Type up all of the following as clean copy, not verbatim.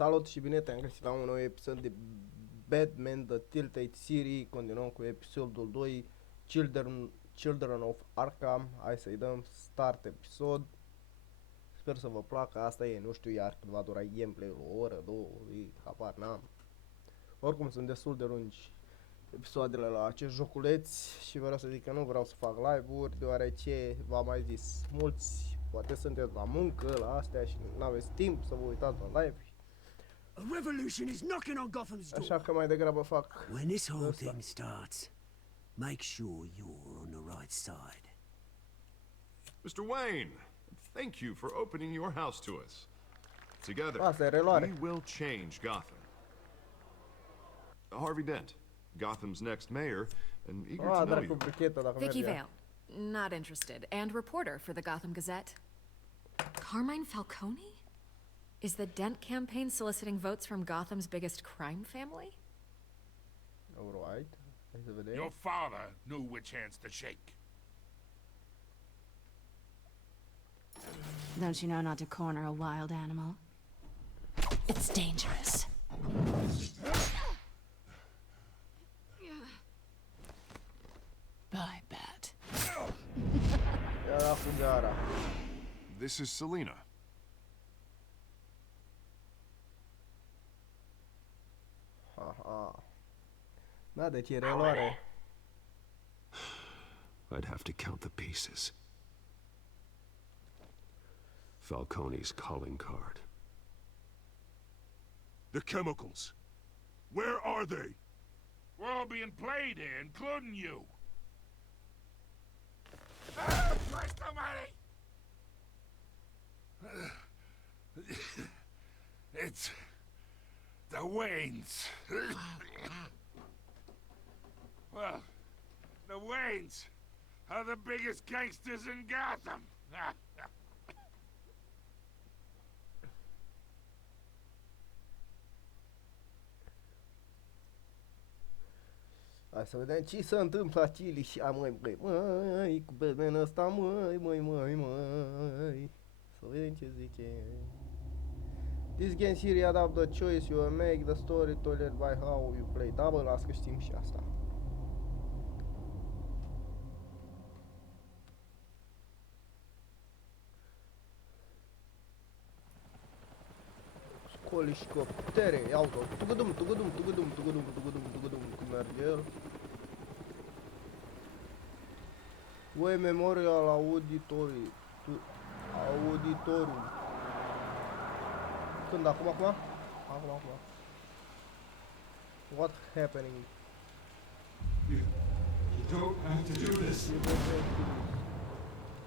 Salut și bine te-am găsit la un nou episod de Batman The Teltate Series. Continuăm cu episodul 2, Children of Archam. Hai să-i dăm start episod. Sper să vă placă, asta e, nu știu iar cât va dura gameplay-ul, o oră, două, habar n-am. Oricum sunt destul de lungi episoadele la acest joculeț și vreau să zic că nu vreau să fac live-uri, deoarece v-am mai zis, mulți poate sunteți la muncă, la astea și n-aveți timp să vă uitați la live. A revolution is knocking on Gotham's door. Așa că mai degrabă fac When this whole ăsta. thing starts, make sure you're on the right side. Mr. Wayne, thank you for opening your house to us. Together, Asta e reluare. we will change Gotham. Harvey Dent, Gotham's next mayor, and eager to know Dracu, you. bricheta dacă Vicky merge. Vale, not interested, and reporter for the Gotham Gazette. Carmine Falcone? Is the Dent campaign soliciting votes from Gotham's biggest crime family? Alright. Hai să vedem. Your father knew which hands to shake. Don't you know not to corner a wild animal? It's dangerous. Bye, Bat. Era cu gara. This is Selina. Haha. Da, deci e reluare. I'd have to count the pieces. Falcone's calling card. The chemicals. Where are they? We're all being played here, including you. Ah, Christ almighty! It's the Waynes. Well, the Waynes are the biggest gangsters in Gotham. Hai să vedem ce se întâmplă Chili și măi, cu Batman ăsta, măi. Să vedem ce zice. This game series adapt the choice you make, the story told by how you play. Da, bă, las că știm și asta. Helicoptere, auto, tugudum, cum merge el. Way Memorial Auditorium. Când? Acum? Acum. What happening? You don't have to do this.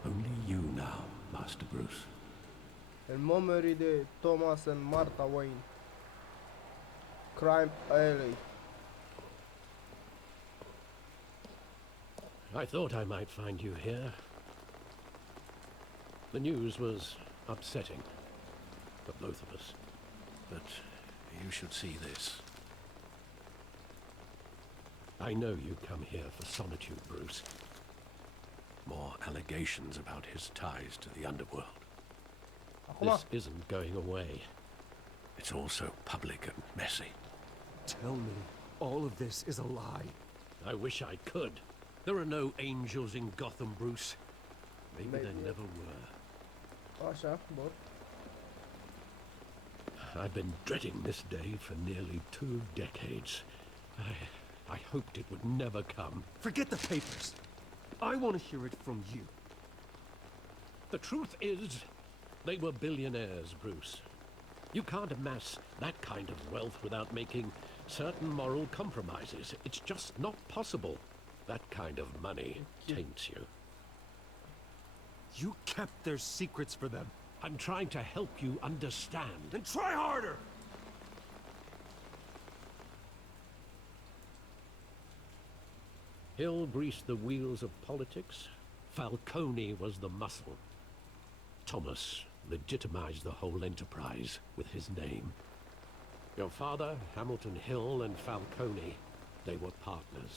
Only you now, Master Bruce. In memory de Thomas and Martha Wayne. Crime Alley. I thought I might find you here. The news was upsetting for both of us. But you should see this. I know you come here for solitude, Bruce. More allegations about his ties to the underworld. Acum, This isn't going away. It's all so public and messy. Tell me, all of this is a lie. I wish I could. There are no angels in Gotham, Bruce. Maybe there never were. așa, bun. I've been dreading this day for nearly 2 decades. I hoped it would never come. Forget the papers. I want to hear it from you. The truth is, they were billionaires, Bruce. You can't amass that kind of wealth without making certain moral compromises. It's just not possible. That kind of money taints you. You kept their secrets for them. I'm trying to help you understand. Then try harder! Hill greased the wheels of politics. Falcone was the muscle. Thomas legitimized the whole enterprise with his name. Your father, Hamilton Hill, and Falcone, they were partners.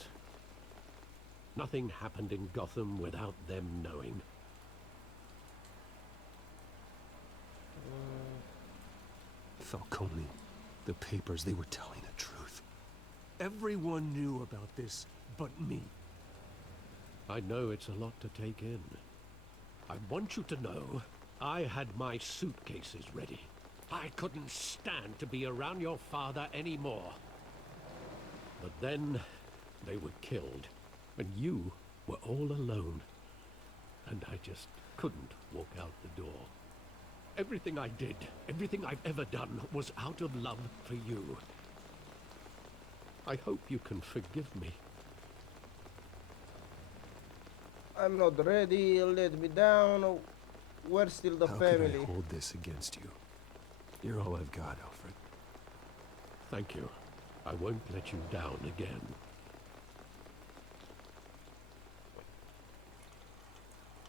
Nothing happened in Gotham without them knowing. Falcone. The papers, they were telling the truth. Everyone knew about this but me. I know it's a lot to take in. I want you to know I had my suitcases ready. I couldn't stand to be around your father anymore. But then they were killed, and you were all alone. And I just couldn't walk out the door. Everything I did, everything I've ever done, was out of love for you. I hope you can forgive me. I'm not ready, let me down. We're still the How family. can I hold this against you? You're all I've got, Alfred. Thank you. I won't let you down again.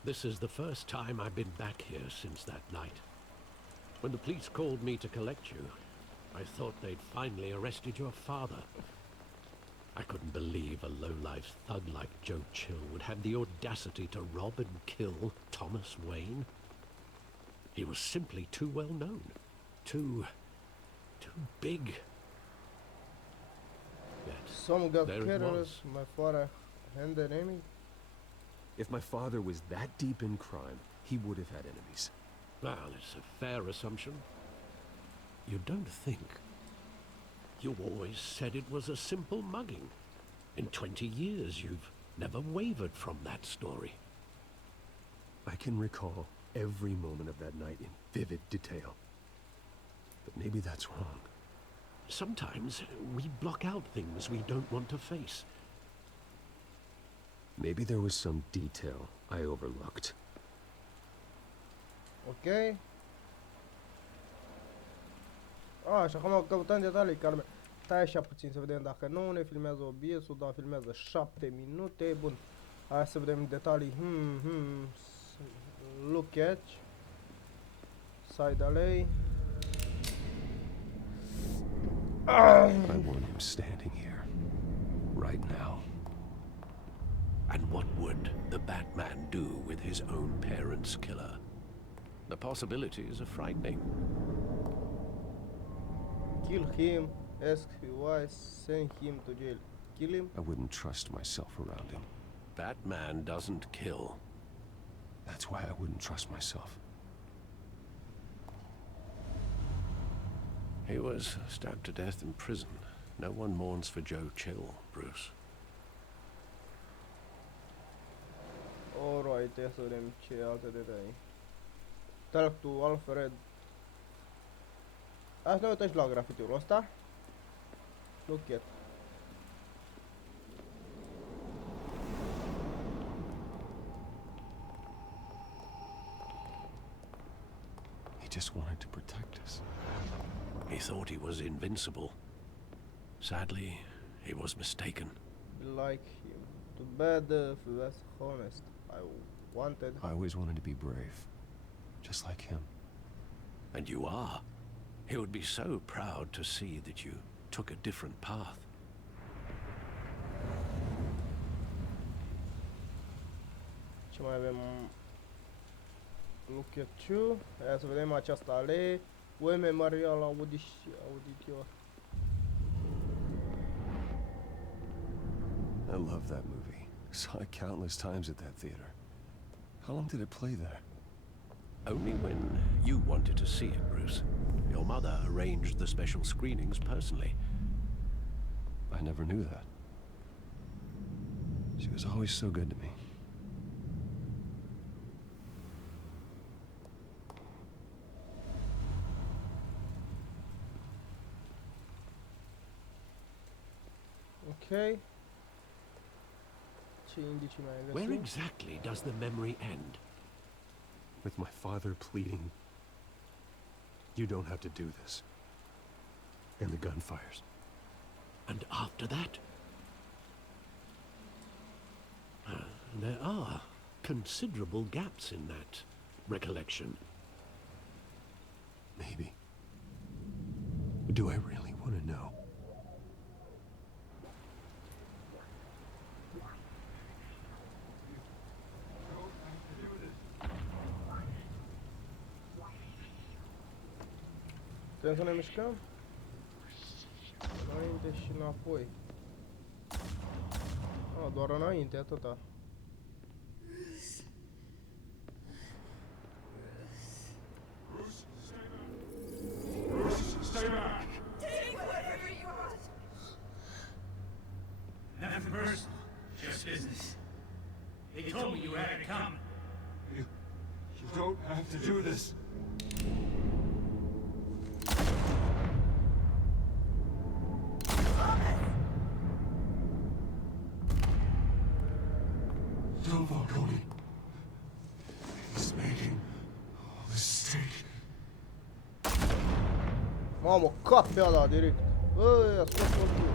This is the first time I've been back here since that night. When the police called me to collect you, I thought they'd finally arrested your father. I couldn't believe a low-life thug like Joe Chill would have the audacity to rob and kill Thomas Wayne. He was simply too well known. Too big. Yet, Some got there it careless, my father and the enemy. If my father was that deep in crime, he would have had enemies. Well, it's a fair assumption. You don't think. You always said it was a simple mugging. In 20 years, you've never wavered from that story. I can recall every moment of that night in vivid detail. But maybe that's wrong. Sometimes we block out things we don't want to face. Maybe there was some detail I overlooked. Ok. Și acum căutăm detalii care... Stai așa puțin să vedem dacă nu ne filmează OBS-ul, dar filmează 7 minute. Bun. Hai să vedem detalii. Look at. Side alley. I want him standing here. Right now. And what would the Batman do with his own parents' killer? The possibilities are frightening. Kill him. Ask why. Send him to jail. Kill him. I wouldn't trust myself around him. Batman doesn't kill. That's why I wouldn't trust myself. He was stabbed to death in prison. No one mourns for Joe Chill, Bruce. Alright, ia să vedem ce alte detalii. Talk to Alfred. Hai să ne uităm și la grafitiul ăsta. Look at. He just wanted to protect us. He thought he was invincible. Sadly, he was mistaken. Like him. Too bad if he was honest. I always wanted to be brave. Just like him. And you are. He would be so proud to see that you took a different path. Ce mai avem? Look at you. Hai să vedem această alee. Ue memorial auditor. I love that movie. Saw it countless times at that theater. How long did it play there? Only when you wanted to see it, Bruce. Your mother arranged the special screenings personally. I never knew that. She was always so good to me. Ok. Ce indicii mai găsim? Where exactly does the memory end? With my father pleading, "You don't have to do this." And the gunfires. And after that? There are considerable gaps in that recollection. Maybe. Do I really want to know? Trebuie să ne mișcăm? Înainte și înapoi. Doar înainte, atâta. Bruce, stay back! Take whatever you want. Nothing personal, just business. They told me you had it coming. You don't have to do this. Tell Falcone. He's making a mistake. Mamă, cap pe ăla direct. Ia scos mă.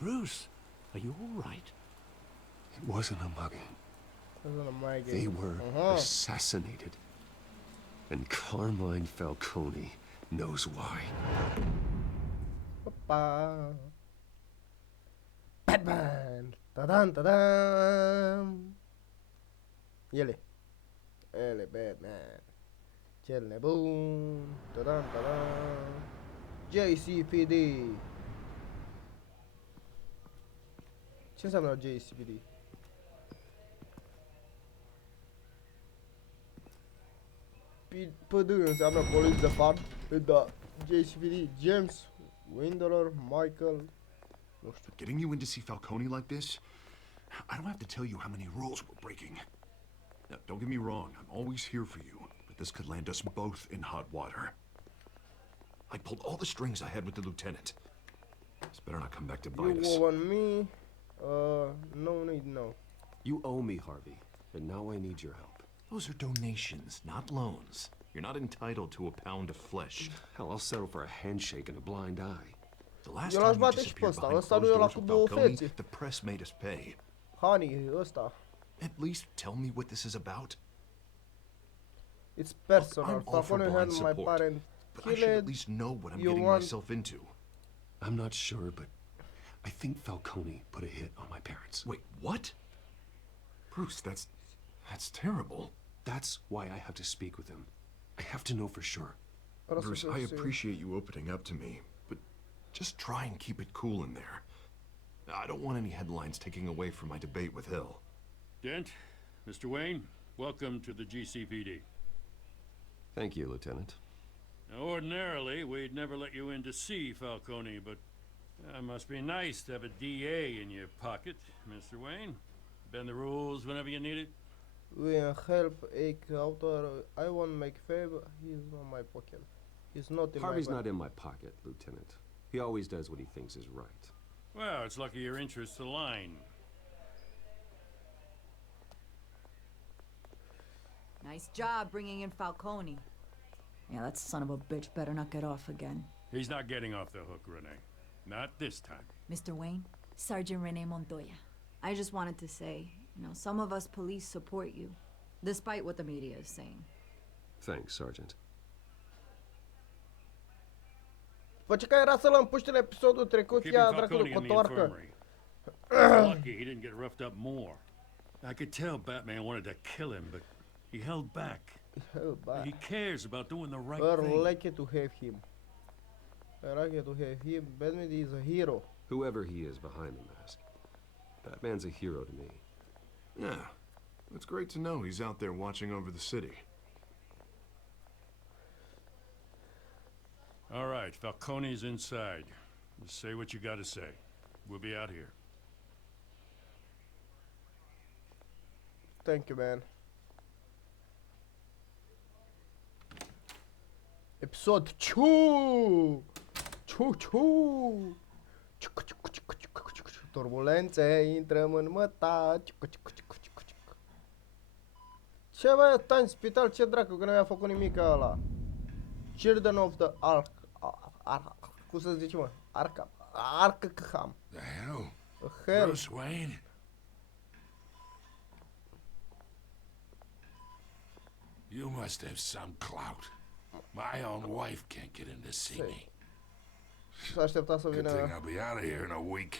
Bruce, are you all right? It wasn't a mugging. They were assassinated. And Carmine Falcone knows why. Opa. Batman. Ta-dan, ta-dan. Ele Batman. Cel nebun. Ta-dan, ta-dan. JCPD. Ce înseamnă JCPD? PD înseamnă Police Department, da. JCPD, James, Windler, Michael. Nu știu. Getting you in to see Falcone like this? I don't have to tell you how many rules we're breaking. Now, don't get me wrong, I'm always here for you, but this could land us both in hot water. I pulled all the strings I had with the lieutenant. This better not come back to bite us. You owe on me. No. You owe me, Harvey, and now I need your help. Those are donations, not loans. You're not entitled to a pound of flesh. Hell, I'll settle for a handshake and a blind eye. The last time you disappeared behind closed doors with Falcone, the press made us pay. Honey, ăsta. At least tell me what this is about. It's personal. I'm all for Falcone blind had my support, parent but I should at least know what I'm You getting want- myself into. I'm not sure, but I think Falcone put a hit on my parents. Wait, what? Bruce, that's terrible. That's why I have to speak with him. I have to know for sure. Bruce, I appreciate you opening up to me, but just try and keep it cool in there. I don't want any headlines taking away from my debate with Hill. Dent, Mr. Wayne, welcome to the GCPD. Thank you, Lieutenant. Now, ordinarily, we'd never let you in to see Falcone, but must be nice to have a DA in your pocket, Mr. Wayne. Bend the rules whenever you need it. Will help a author. I won't make favor. He's on my pocket. He's not in Harvey's my not in my pocket, Lieutenant. He always does what he thinks is right. Well, it's lucky your interests align. Nice job bringing in Falcone. Yeah, that son of a bitch better not get off again. He's not getting off the hook, Renee. Not this time. Mr. Wayne, Sergeant Renee Montoya. I just wanted to say, some of us police support you, despite what the media is saying. Thanks, Sergeant. După ce era să-l împuște în episodul trecut, ia dracului cu toarcă. Lucky he didn't get roughed up more. I could tell Batman wanted to kill him, but he held back. He cares about doing the right We're thing. lucky to have him. We're lucky to have him. Batman is a hero. Whoever he is behind the mask, Batman's a hero to me. Yeah, it's great to know he's out there watching over the city. All right, Falcone's inside. Just say what you gotta say. We'll be out here. Thank you, man. Episod 2! Turbulențe, intrăm în măta. Ce bă, stai în spital, ce dracu, că nu mi-a făcut nimic ăla. Children of the Cum să zice, mă? Archam. The hell? Hell. Bruce Wayne? You must have some clout. My own wife can't get in to see me. S-a așteptat să Good vină thing I'll be out of here in a week.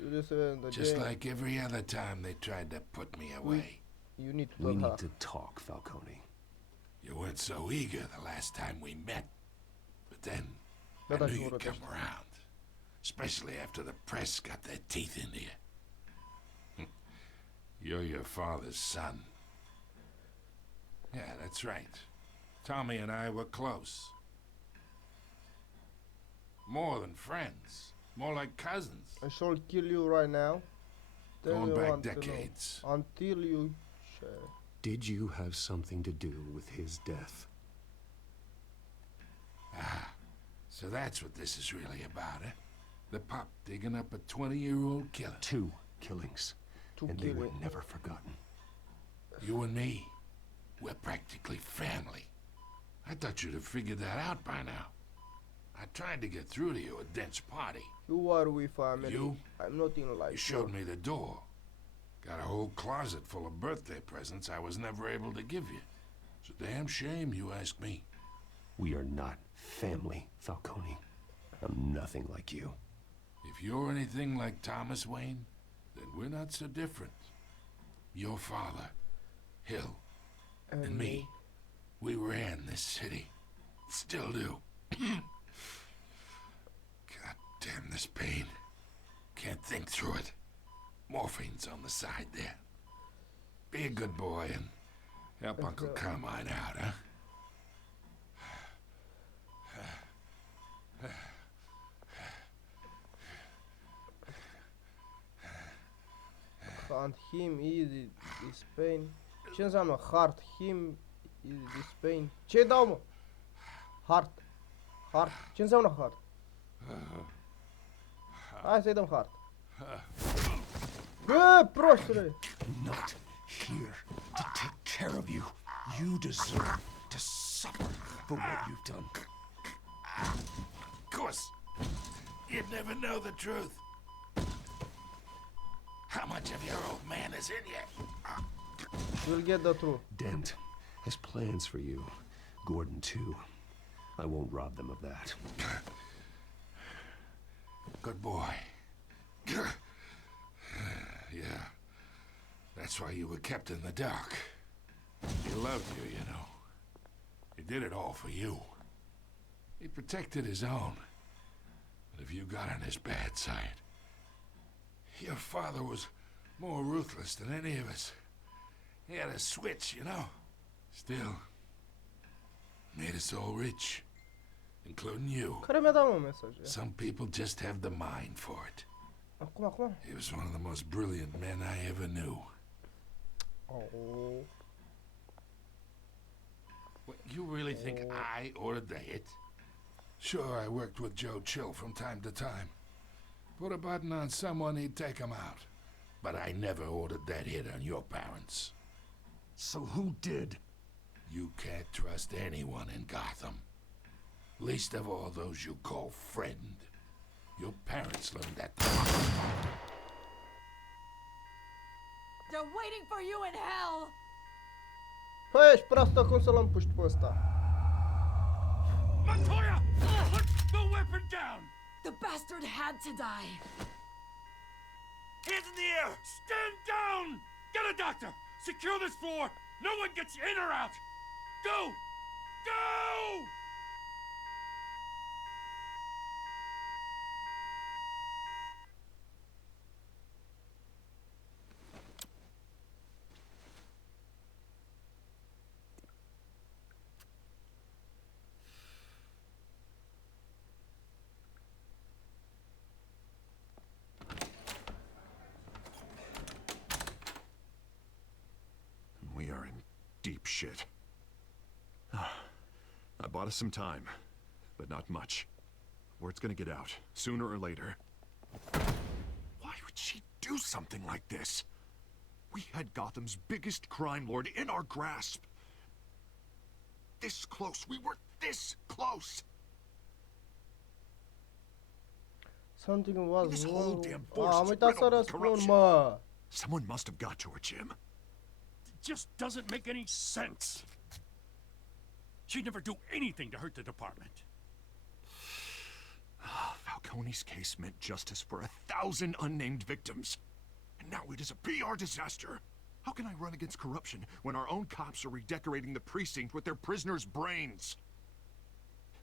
Iulius să vedem Just de like every other time they tried to put me away. You need to We talk need her. to talk, Falcone. You weren't so eager the last time we met. But then, Da, I da, knew și you'd vorbește. come around. Especially after the press got their teeth into you. You're your father's son. Yeah, that's right. Tommy and I were close. More than friends. More like cousins. I shall kill you right now. Tell Going me back want to know. decades. Until you share. Did you have something to do with his death? So that's what this is really about, eh? The pup digging up a 20-year-old killer. 2 killings. And they were never forgotten. You and me, we're practically family. I thought you'd have figured that out by now. I tried to get through to you at Dent's party. You are with family. You? I'm nothing like You showed me the door. Got a whole closet full of birthday presents I was never able to give you. It's a damn shame, you ask me. We are not family, Falcone. I'm nothing like you. If you're anything like Thomas Wayne, then we're not so different. Your father, Hill, and me, we ran this city. Still do. God damn this pain. Can't think through it. Morphine's on the side there. Be a good boy and help Uncle Carmine out, huh? Hunt him easy this pain. Ce înseamnă heart him easy this pain? Ce dau, mă? Heart. Heart. Ce înseamnă heart? Hai să-i dăm heart. Bă, prostule! Not here to take care of you. You deserve to suffer for what you've done. Of course. You'd never know the truth. How much of your old man is in you? We'll get the truth. Dent has plans for you. Gordon, too. I won't rob them of that. Good boy. Yeah. That's why you were kept in the dark. He loved you, you know. He did it all for you. He protected his own. But if you got on his bad side, your father was more ruthless than any of us. He had a switch, you know. Still, made us all rich, including you. Care mi-a dat, mă, mesaje? Some people just have the mind for it. Acum. He was one of the most brilliant men I ever knew. Oh. What, you really think I ordered the hit? Sure, I worked with Joe Chill from time to time. Put a button on someone, he'd take him out. But I never ordered that hit on your parents. So who did? You can't trust anyone in Gotham. Least of all those you call friend. Your parents learned that. They're waiting for you in hell! Păi, ești proastă, cum să-l împuști pe ăsta? Montoya! Put the weapon down! The bastard had to die! Hands in the air! Stand down! Get a doctor! Secure this floor! No one gets in or out! Go! Go! We are in deep shit. I bought us some time, but not much. Word's gonna get out, sooner or later. Why would she do something like this? We had Gotham's biggest crime lord in our grasp. This close. We were this close. Something was This whole wrong. damn force Am is uitat să riddled with răspund, corruption. mă. Someone must have got to her, Jim. It just doesn't make any sense. She'd never do anything to hurt the department. Falcone's case meant justice for 1,000 unnamed victims. And now it is a PR disaster. How can I run against corruption when our own cops are redecorating the precinct with their prisoners' brains?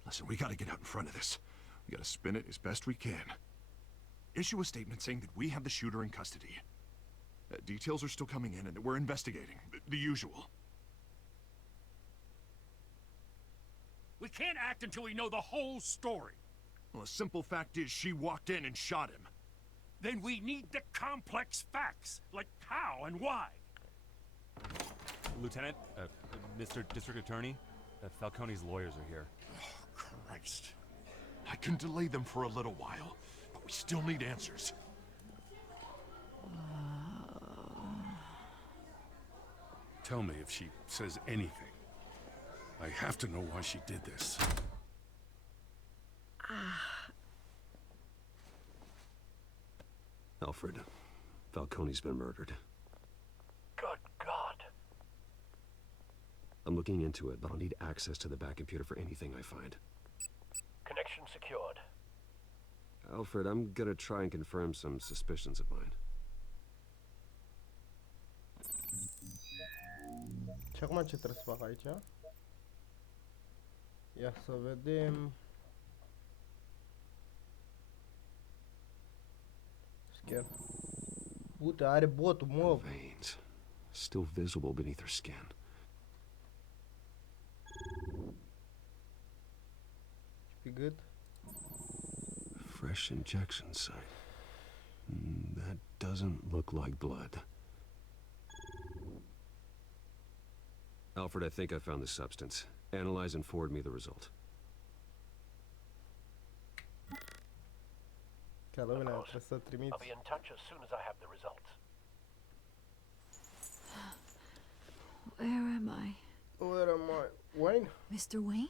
Listen, we gotta get out in front of this. We gotta spin it as best we can. Issue a statement saying that we have the shooter in custody. Details are still coming in and that we're investigating. The usual. We can't act until we know the whole story. Well, the simple fact is she walked in and shot him. Then we need the complex facts, like how and why. Lieutenant, Mr. District Attorney, Falcone's lawyers are here. Oh, Christ. I can delay them for a little while, but we still need answers. Tell me if she says anything. I have to know why she did this. Alfred, Falcone's been murdered. Good God. I'm looking into it, but I'll need access to the back computer for anything I find. Connection secured. Alfred, I'm gonna try and confirm some suspicions of mine. Și acum ce trebuie să fac aici? Ia să vedem. Scan. Uite, are botul, mă. Veins, still visible beneath her skin. Pe gât. Fresh injection site. That doesn't look like blood. Alfred, I think I found the substance. Analyze and forward me the result. Chiar lumea trebuie să I'll trimiți. be in touch as soon as I have the results. Where am I? Where am I? Wayne? Mr. Wayne?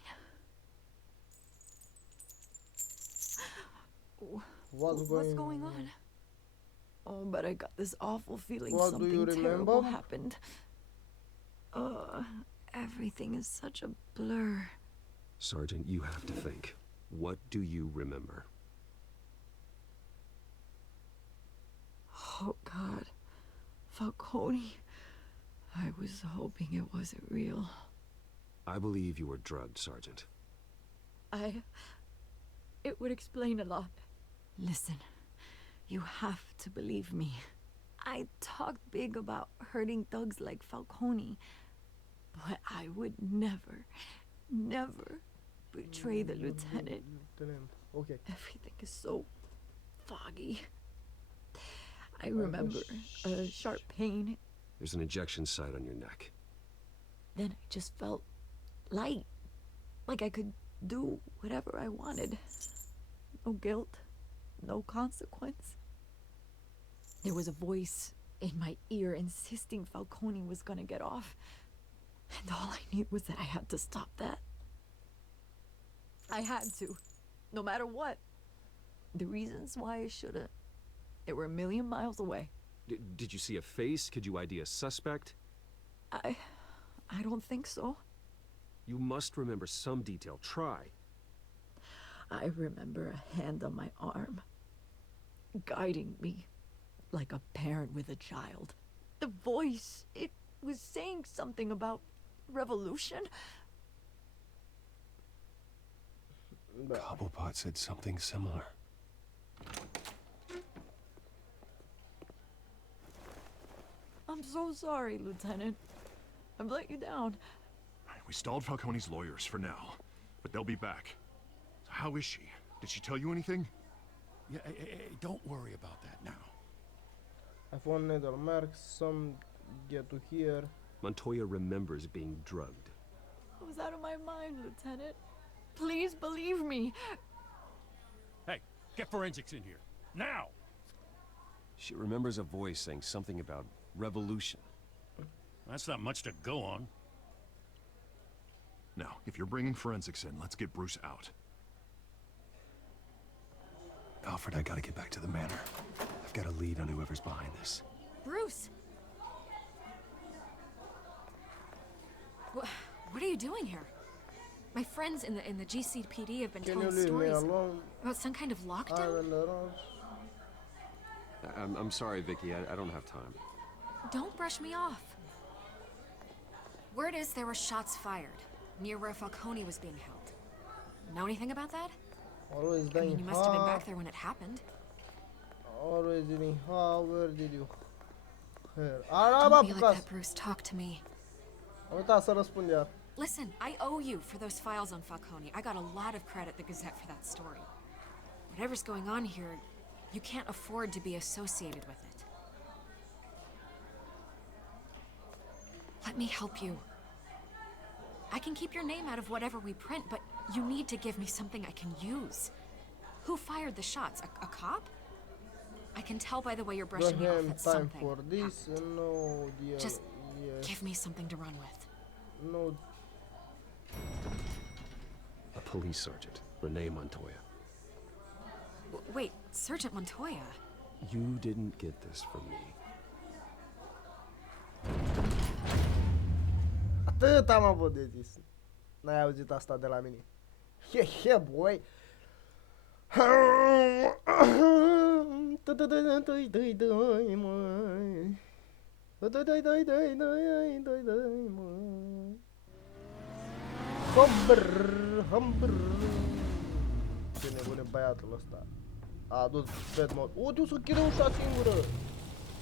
What's going on? Oh, but I got this awful feeling What do you something terrible remember? happened. Everything is such a blur. Sergeant, you have to think. What do you remember? Oh, God. Falcone. I was hoping it wasn't real. I believe you were drugged, Sergeant. It would explain a lot. Listen, you have to believe me. I talked big about hurting thugs like Falcone, but I would never, never betray the lieutenant. Okay. Everything is so foggy. I remember a sharp pain. There's an injection site on your neck. Then I just felt light, like I could do whatever I wanted. No guilt, no consequence. There was a voice in my ear insisting Falcone was gonna get off. And all I knew was that I had to stop that. I had to, no matter what. The reasons why I should've, they were a million miles away. Did you see a face? Could you ID a suspect? I don't think so. You must remember some detail. Try. I remember a hand on my arm, guiding me like a parent with a child. The voice, it was saying something about revolution. Cobblepot said something similar. I'm so sorry, Lieutenant. I've let you down. We stalled Falcone's lawyers for now, but they'll be back. So how is she? Did she tell you anything? Yeah, don't worry about that now. I found another mark. Some get to here. Montoya remembers being drugged. I was out of my mind, Lieutenant. Please believe me. Hey, get forensics in here. Now! She remembers a voice saying something about revolution. That's not much to go on. Now, if you're bringing forensics in, let's get Bruce out. Alfred, I gotta get back to the manor. I've got a lead on whoever's behind this. Bruce! What are you doing here? My friends in the GCPD have been telling stories about some kind of lockdown. I'm sorry, Vicky. I don't have time. Don't brush me off. Word is there were shots fired near where Falcone was being held. Know anything about that? Always I mean, you must have been back there when it happened. Always in where did you hear? Don't be like that, Bruce. Talk to me. Să răspund iar. Listen, I owe you for those files on Falcone. I got a lot of credit the Gazette for that story. Whatever's going on here, you can't afford to be associated with it. Let me help you. I can keep your name out of whatever we print, but you need to give me something I can use. Who fired the shots? A cop? I can tell by the way you're brushing me off that something for this. No, dear. Just give me something to run with. No. A police sergeant, Renee Montoya. Wait, Sergeant Montoya? You didn't get this from me. Atât am avut de zis. N-ai auzit asta de la mine. He, boy. Ce nebune băiatul ăsta. A adus Batman. O, tu să închide ușa singură.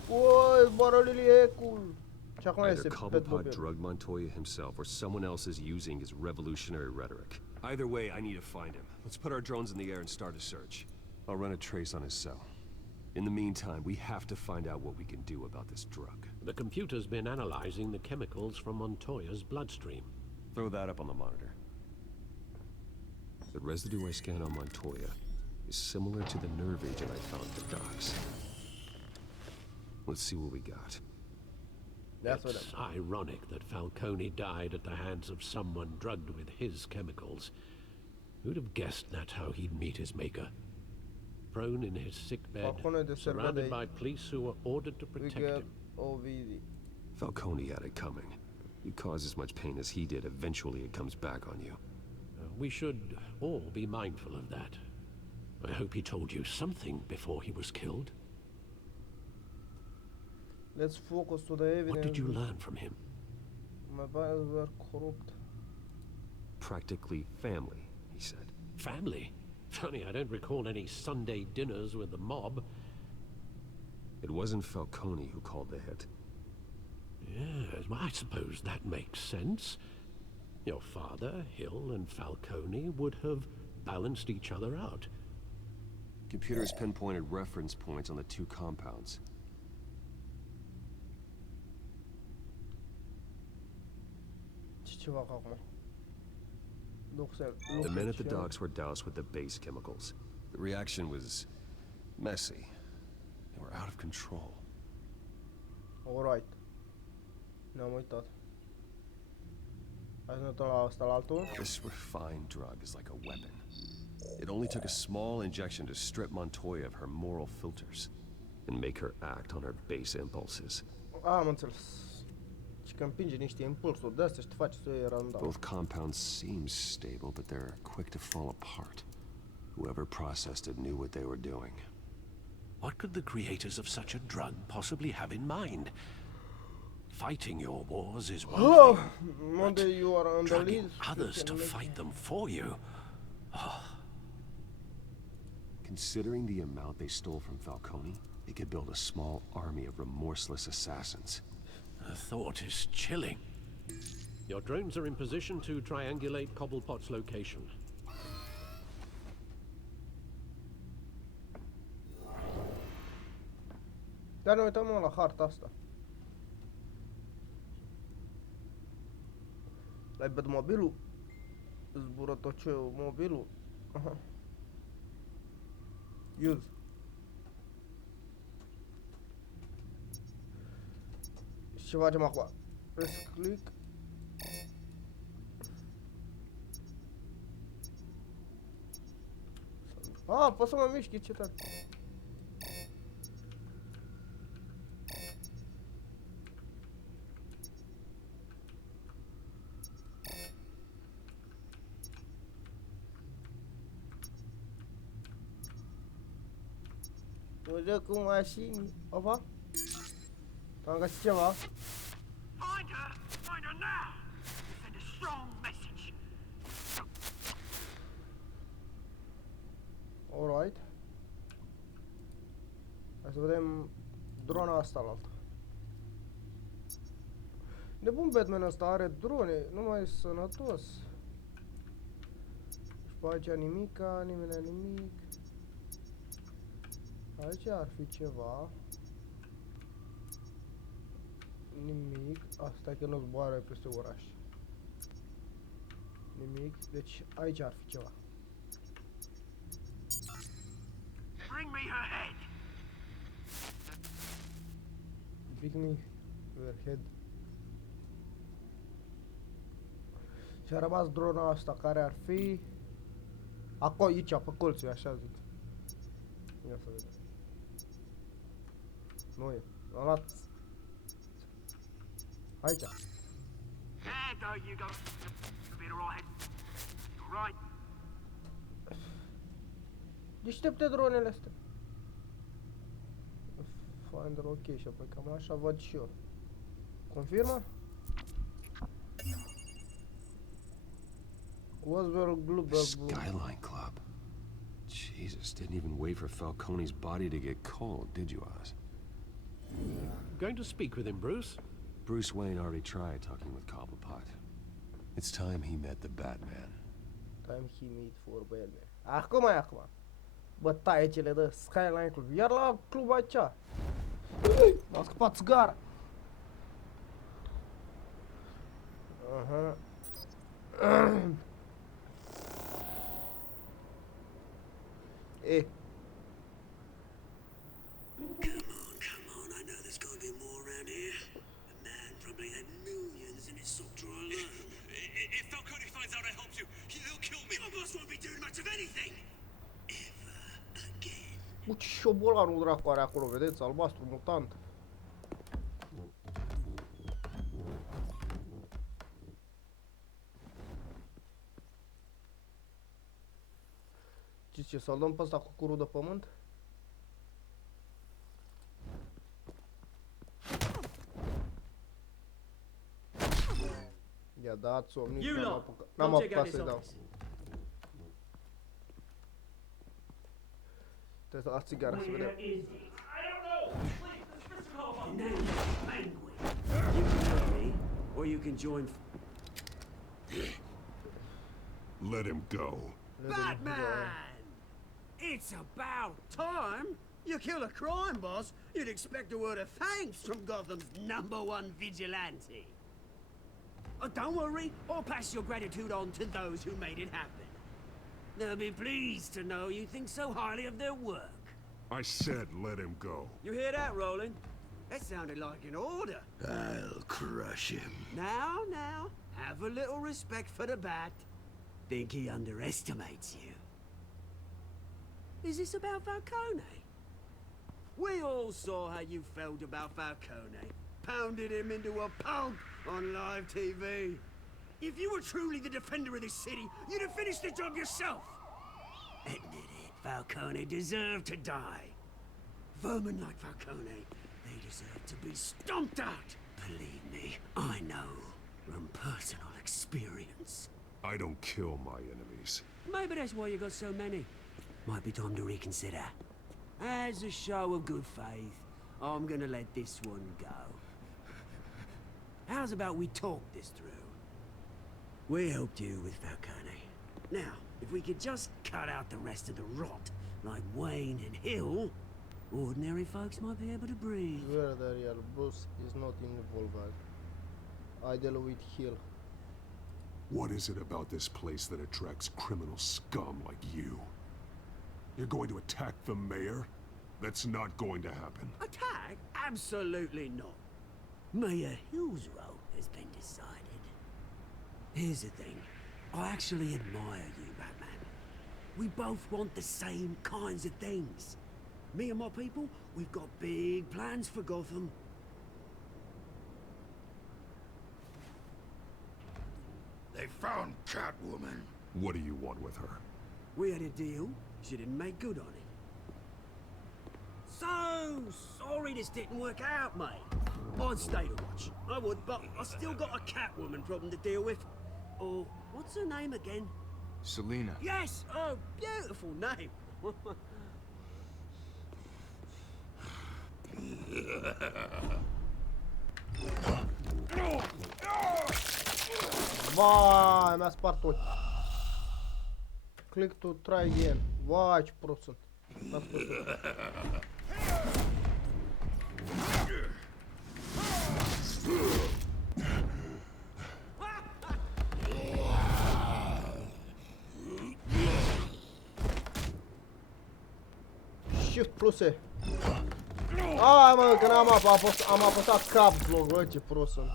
O, zboară liliecul. Și acum Either este Cobblepot drugged Montoya himself or someone else is using his revolutionary rhetoric. Either way, I need to find him. Let's put our drones in the air and start a search. I'll run a trace on his cell. In the meantime, we have to find out what we can do about this drug. The computer's been analyzing the chemicals from Montoya's bloodstream. Throw that up on the monitor. The residue I scanned on Montoya is similar to the nerve agent I found at the docks. Let's see what we got. It's ironic that Falcone died at the hands of someone drugged with his chemicals. Who'd have guessed that's how he'd meet his maker? Prone in his sickbed, surrounded by police who were ordered to protect him. Falcone had it coming. You cause as much pain as he did, eventually it comes back on you. We should all be mindful of that. I hope he told you something before he was killed. Let's focus to the evidence. What did you learn from him? My buyers were corrupt. Practically family, he said. Family? Funny, I don't recall any Sunday dinners with the mob. It wasn't Falcone who called the hit. Yes, well, I suppose that makes sense. Your father, Hill, and Falcone would have balanced each other out. Computers pinpointed reference points on the two compounds. The men at the docks were doused with the base chemicals. The reaction was messy. They were out of control. Alright. Ne-am uitat. Hai să ne uităm la asta la altul. This refined drug is like a weapon. It only took a small injection to strip Montoya of her moral filters and make her act on her base impulses. Am înțeles. Și că împinge niște impulsuri de astea și te face să iei random. Both compounds seem stable, but they're quick to fall apart. Whoever processed it knew what they were doing. What could the creators of such a drug possibly have in mind? Fighting your wars is one thing, but drugging others to fight them for you. Considering the amount they stole from Falcone, they could build a small army of remorseless assassins. The thought is chilling. Your drones are in position to triangulate Cobblepot's location. Dar ne uităm la harta asta. L-ai băt mobilul? Zbură tot ce mobilul? Aha. Use. Și ce facem acum? Press click. Ah, poți să mă miști, ce tare. Uite cu mașini. Opa. Am găsit ceva. Find her now. Send a strong message. Alright. Hai să vedem drona asta la altă. Nebun Batman ăsta are drone, nu mai e sănătos. Și pe aici nimica, nimic. Aici ar fi ceva. Nimic. Asta e că nu zboară peste oraș. Nimic. Deci aici ar fi ceva. Bring me her head. Bring me her head. Și a rămas drona asta care ar fi acolo, aici, pe colțul, așa zic. Ia să vedem. Nu e. L-am luat. Aici. There you go. Bit alright. Right. Deștepte dronele astea. Finder ok și apoi cam așa văd și eu. Confirmă? Skyline Club. Jesus, didn't even wait for Falcone's body to get cold, did you, Oz? Going to speak with him, Bruce? Bruce Wayne already tried talking with Cobblepot. It's time he met the Batman. Time he meet for Batman. Acum e acum. Bătaie de Skyline Club. Iar la club aici. M-a scăpat țigara. Aha. E. Come on, I know there's gonna be more around here. The man probably had millions in his sock drawer alone. If Falcone finds out I helped you, he'll kill me. Your boss won't be doing much of anything. Ever again. Uite șobolanul dracu are acolo, vedeți? Albastru, mutant. Ce, să-l dăm pe ăsta cu curul de pământ? I-a dat somn, nici n-am apucat să-i dau. Trebuie să las țigară să vedem. Or you can join. Let him go. Batman! It's about time! You kill a crime boss, you'd expect a word of thanks from Gotham's #1 vigilante. Don't worry, I'll pass your gratitude on to those who made it happen. They'll be pleased to know you think so highly of their work. I said let him go. You hear that, Roland? That sounded like an order. I'll crush him. Now, have a little respect for the Bat. Think he underestimates you. Is this about Falcone? We all saw how you felt about Falcone. Pounded him into a pulp on live TV. If you were truly the defender of this city, you'd have finished the job yourself. Admit it, Falcone deserved to die. Vermin like Falcone, they deserve to be stomped out. Believe me, I know from personal experience. I don't kill my enemies. Maybe that's why you got so many. Might be time to reconsider. As a show of good faith, I'm gonna let this one go. How's about we talk this through? We helped you with Falcone. Now, if we could just cut out the rest of the rot, like Wayne and Hill, ordinary folks might be able to breathe. Swear that real Bruce is not involved. I deal with Hill. What is it about this place that attracts criminal scum like you? You're going to attack the mayor? That's not going to happen. Attack? Absolutely not. Mayor Hill's role has been decided. Here's the thing. I actually admire you, Batman. We both want the same kinds of things. Me and my people, we've got big plans for Gotham. They found Catwoman. What do you want with her? We had a deal. She didn't make good on it. So sorry this didn't work out, mate. I'd stay to watch. I would, but I still got a Catwoman problem to deal with. Oh, what's her name again? Selina. Yes! Oh, beautiful name. Vai, mi-a spart ochi. Click to try again. Vai, ce prost sunt. Mi-a spart ochi. Shift plus E. Ai mă, că am apăsat cap loc, bă, ce prost sunt.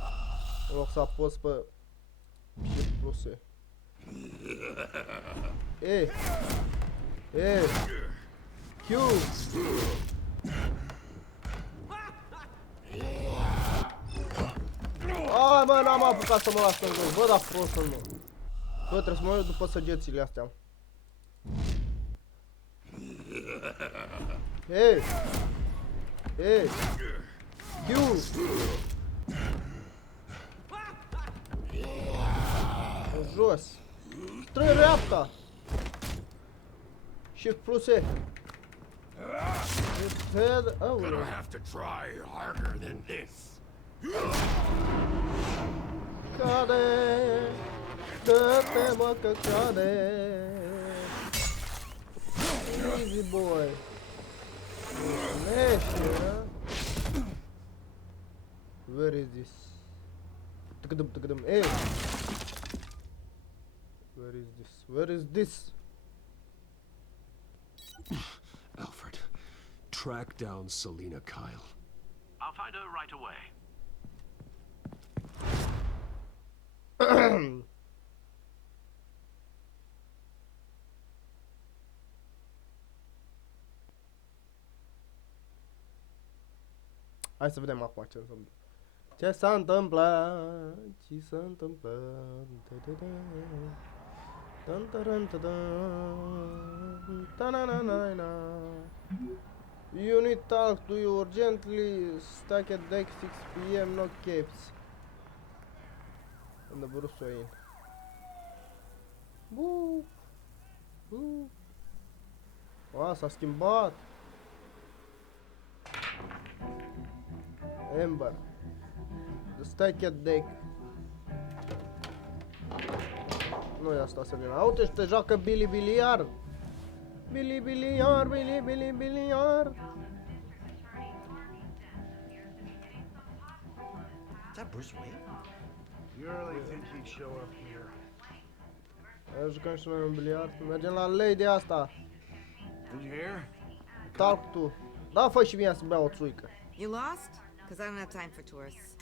În loc să apăs pe Shift plus E. E. E. Q. Ai mă, n-am apucat să mă las în jos, bă, da prost sunt, mă. Bă, trebuie să mă uit după săgețile astea. Ei! Ei! Q! În jos! Trei dreapta! Shift plus E! Shift head... Gonna have to try harder than this. Cade! Dă-te mă că cade! Easy boy! Where is this? Hey! Where is this? Where is this? Alfred, track down Selina Kyle. I'll find her right away. Hai să vedem acum ce se întâmplă. Ce s-a întâmplat? Ce s-a întâmplat? You need talk to you urgently. Stuck at deck 6 PM, no capes. And the Bruce Wayne. Boop. Boop. S-a schimbat. Amber. The Stacked Deck. Nu e asta, Selina. Uite și te joacă Billy Biliar. Billy Biliar, Billy Biliar. Is that Bruce Wayne? You really think he'd show up here? Hai jucăm și noi un biliard. Mergem la lady asta. Did you hear? Talk to. Da, fă și mie să beau o țuică. You lost? Because I don't have time for tourists.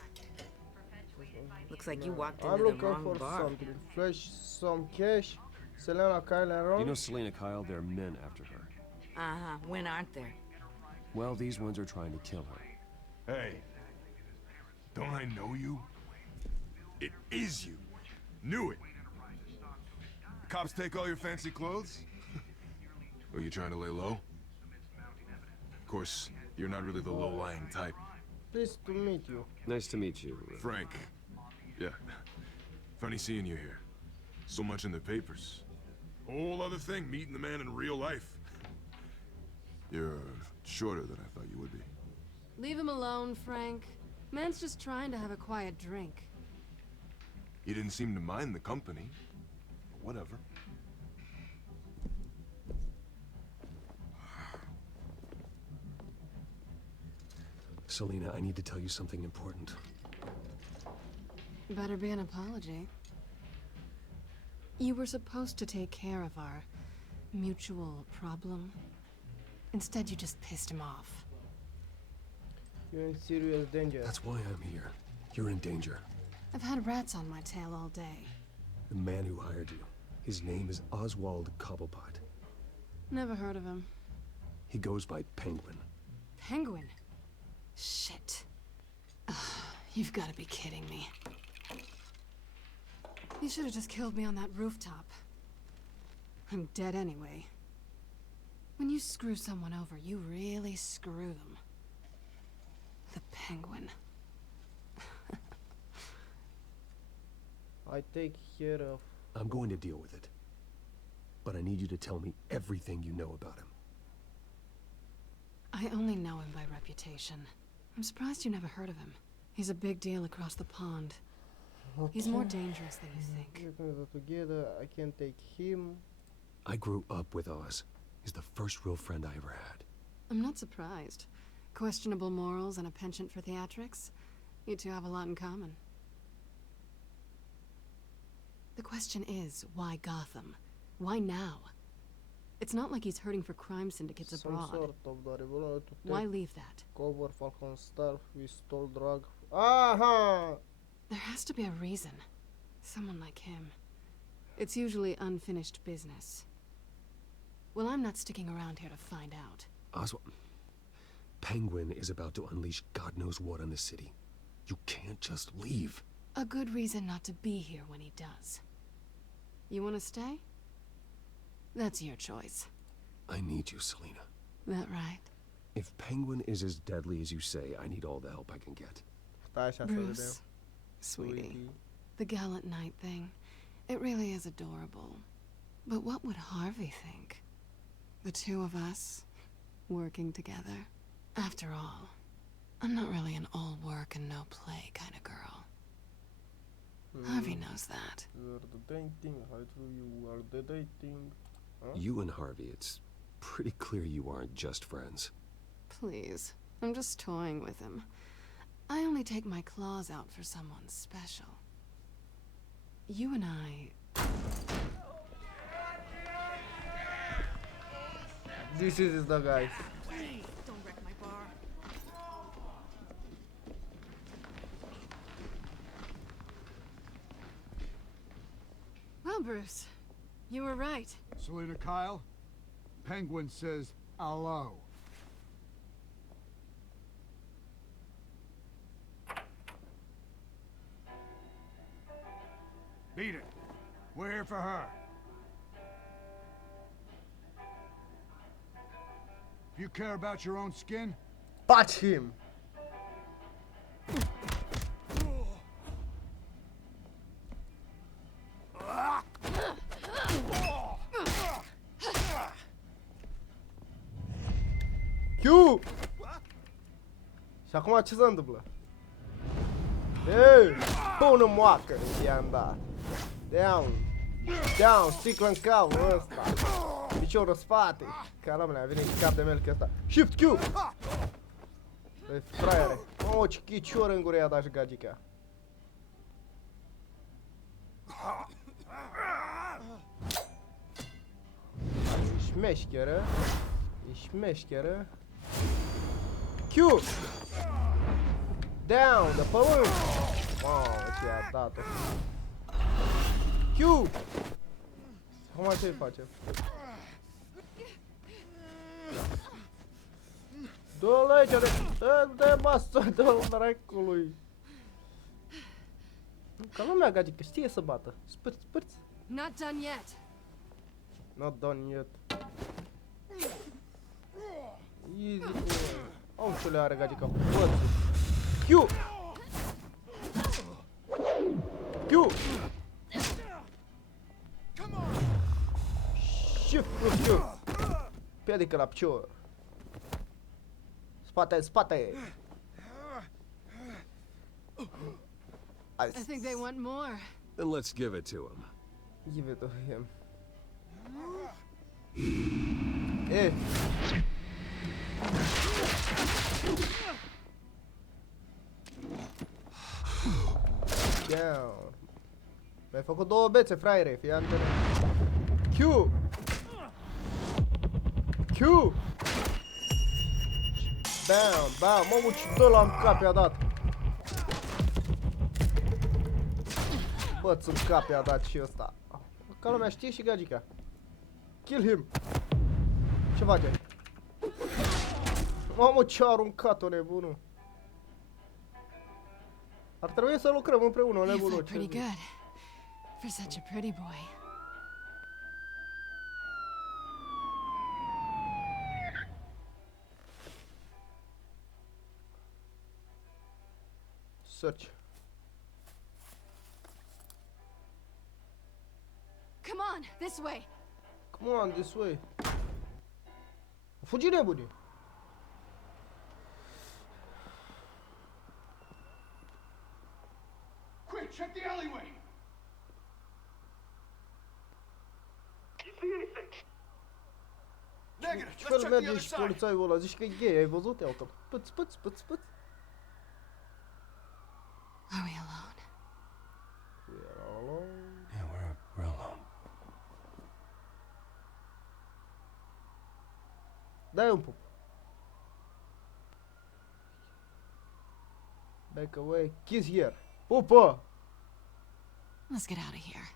Looks like you walked I'm into the looking wrong for bar. something. Flash some cash. Selena Kyle and Ron. You know Selina Kyle? There are men after her. Uh-huh. When aren't there? Well, these ones are trying to kill her. Hey, don't I know you? It is you. Knew it. The cops take all your fancy clothes? Are you trying to lay low? Of course, you're not really the low-lying type. Pleased to meet you. Nice to meet you. Frank. Yeah. Funny seeing you here. So much in the papers. Whole other thing, meeting the man in real life. You're shorter than I thought you would be. Leave him alone, Frank. Man's just trying to have a quiet drink. He didn't seem to mind the company. But whatever. Selina, I need to tell you something important. Better be an apology. You were supposed to take care of our mutual problem. Instead, you just pissed him off. You're in serious danger. That's why I'm here. You're in danger. I've had rats on my tail all day. The man who hired you, his name is Oswald Cobblepot. Never heard of him. He goes by Penguin. Penguin? Shit. Ugh, you've got to be kidding me. You should have just killed me on that rooftop. I'm dead anyway. When you screw someone over, you really screw them. The Penguin. I take care of... I'm going to deal with it. But I need you to tell me everything you know about him. I only know him by reputation. I'm surprised you never heard of him. He's a big deal across the pond. He's more dangerous than you think. Together, I can take him. I grew up with Oz. He's the first real friend I ever had. I'm not surprised. Questionable morals and a penchant for theatrics. You two have a lot in common. The question is, why Gotham? Why now? It's not like he's hurting for crime syndicates abroad. Why leave that? Cover Falcon Star, we stole drug. Aha! There has to be a reason. Someone like him. It's usually unfinished business. Well, I'm not sticking around here to find out. Oswald, Penguin is about to unleash God knows what on the city. You can't just leave. A good reason not to be here when he does. You want to stay? That's your choice. I need you, Selina. That right? If Penguin is as deadly as you say, I need all the help I can get. Bruce, sweetie, the gallant knight thing, it really is adorable. But what would Harvey think? The two of us, working together. After all, I'm not really an all work and no play kind of girl. Harvey knows that. You are the dating, you are the dating. Huh? You and Harvey, it's pretty clear you aren't just friends. Please, I'm just toying with him. I only take my claws out for someone special. You and I... This is the guys. Don't wreck my bar. Well, Bruce, you were right. Selina Kyle, Penguin says hello. Beat it. We're here for her. If you care about your own skin, punch him. Q! Și acum ce se întâmplă? Ei, pune moacă, i-am dat. Down, down, sticlă în capul ăsta. Piciorul în spate. Cara mea, vine cap de melcă ăsta. Shift Q! Băi, fraiere. O, ce chicior în gură i-a dat și gagica. Ești meșcheră. Ești meșcheră. Q! Down, de pământ! Wow, ce i-a dat-o. Q! Acum ce-i facem? Dă-l aici, dă-l masă, dă-l dracului. Ca lumea, gagică, știe să bată. Spârți, spârți. Not done yet. Not done yet. Easy, om ce le are gagica cu bățul. Q! Q! Shift plus Q! Piedică la picior. Spate, spate! I think they want more. Then let's give it to him. Give it to him. Eh! Down. Mi-ai făcut două bețe, fraiere, fii antene. Q! Q! Bam, bam, mamă, ce dă-l în cap i-a dat. Băț în cap i-a dat și ăsta. Ca lumea știe și gagica. Kill him! Ce face? Mamă, ce-a aruncat-o nebunul. Ar trebui să lucrăm împreună, You nebunul. felt pretty good for such a pretty boy. Search. Come on, this way. Come on, this way. Fugi nebunii. Quick, check the alleyway! You see anything? Negative. Ce fel merge și polițaiul ăla? Zici că e gay, ai văzut? Ia uite-l. Păț, păț, păț, păț. Are we alone? Yeah, we're alone. Dai un pup. Back away. Kiss here. Pupă! Let's get out of here.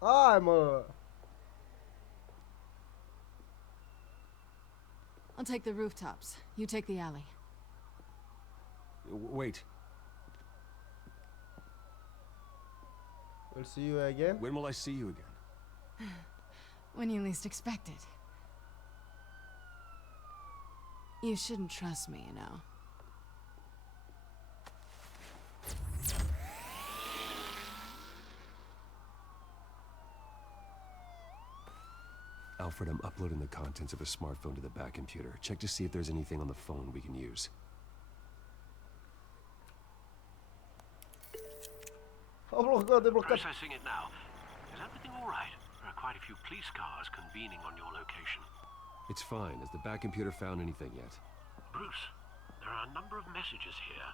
Hai, mă! I'll take the rooftops. You take the alley. Wait. We'll see you again. When will I see you again? When you least expect it. You shouldn't trust me, you know. Alfred, I'm uploading the contents of a smartphone to the back computer. Check to see if there's anything on the phone we can use. Processing it now. Is everything all right? There are quite a few police cars convening on your location. It's fine. Has the back computer found anything yet? Bruce, there are a number of messages here.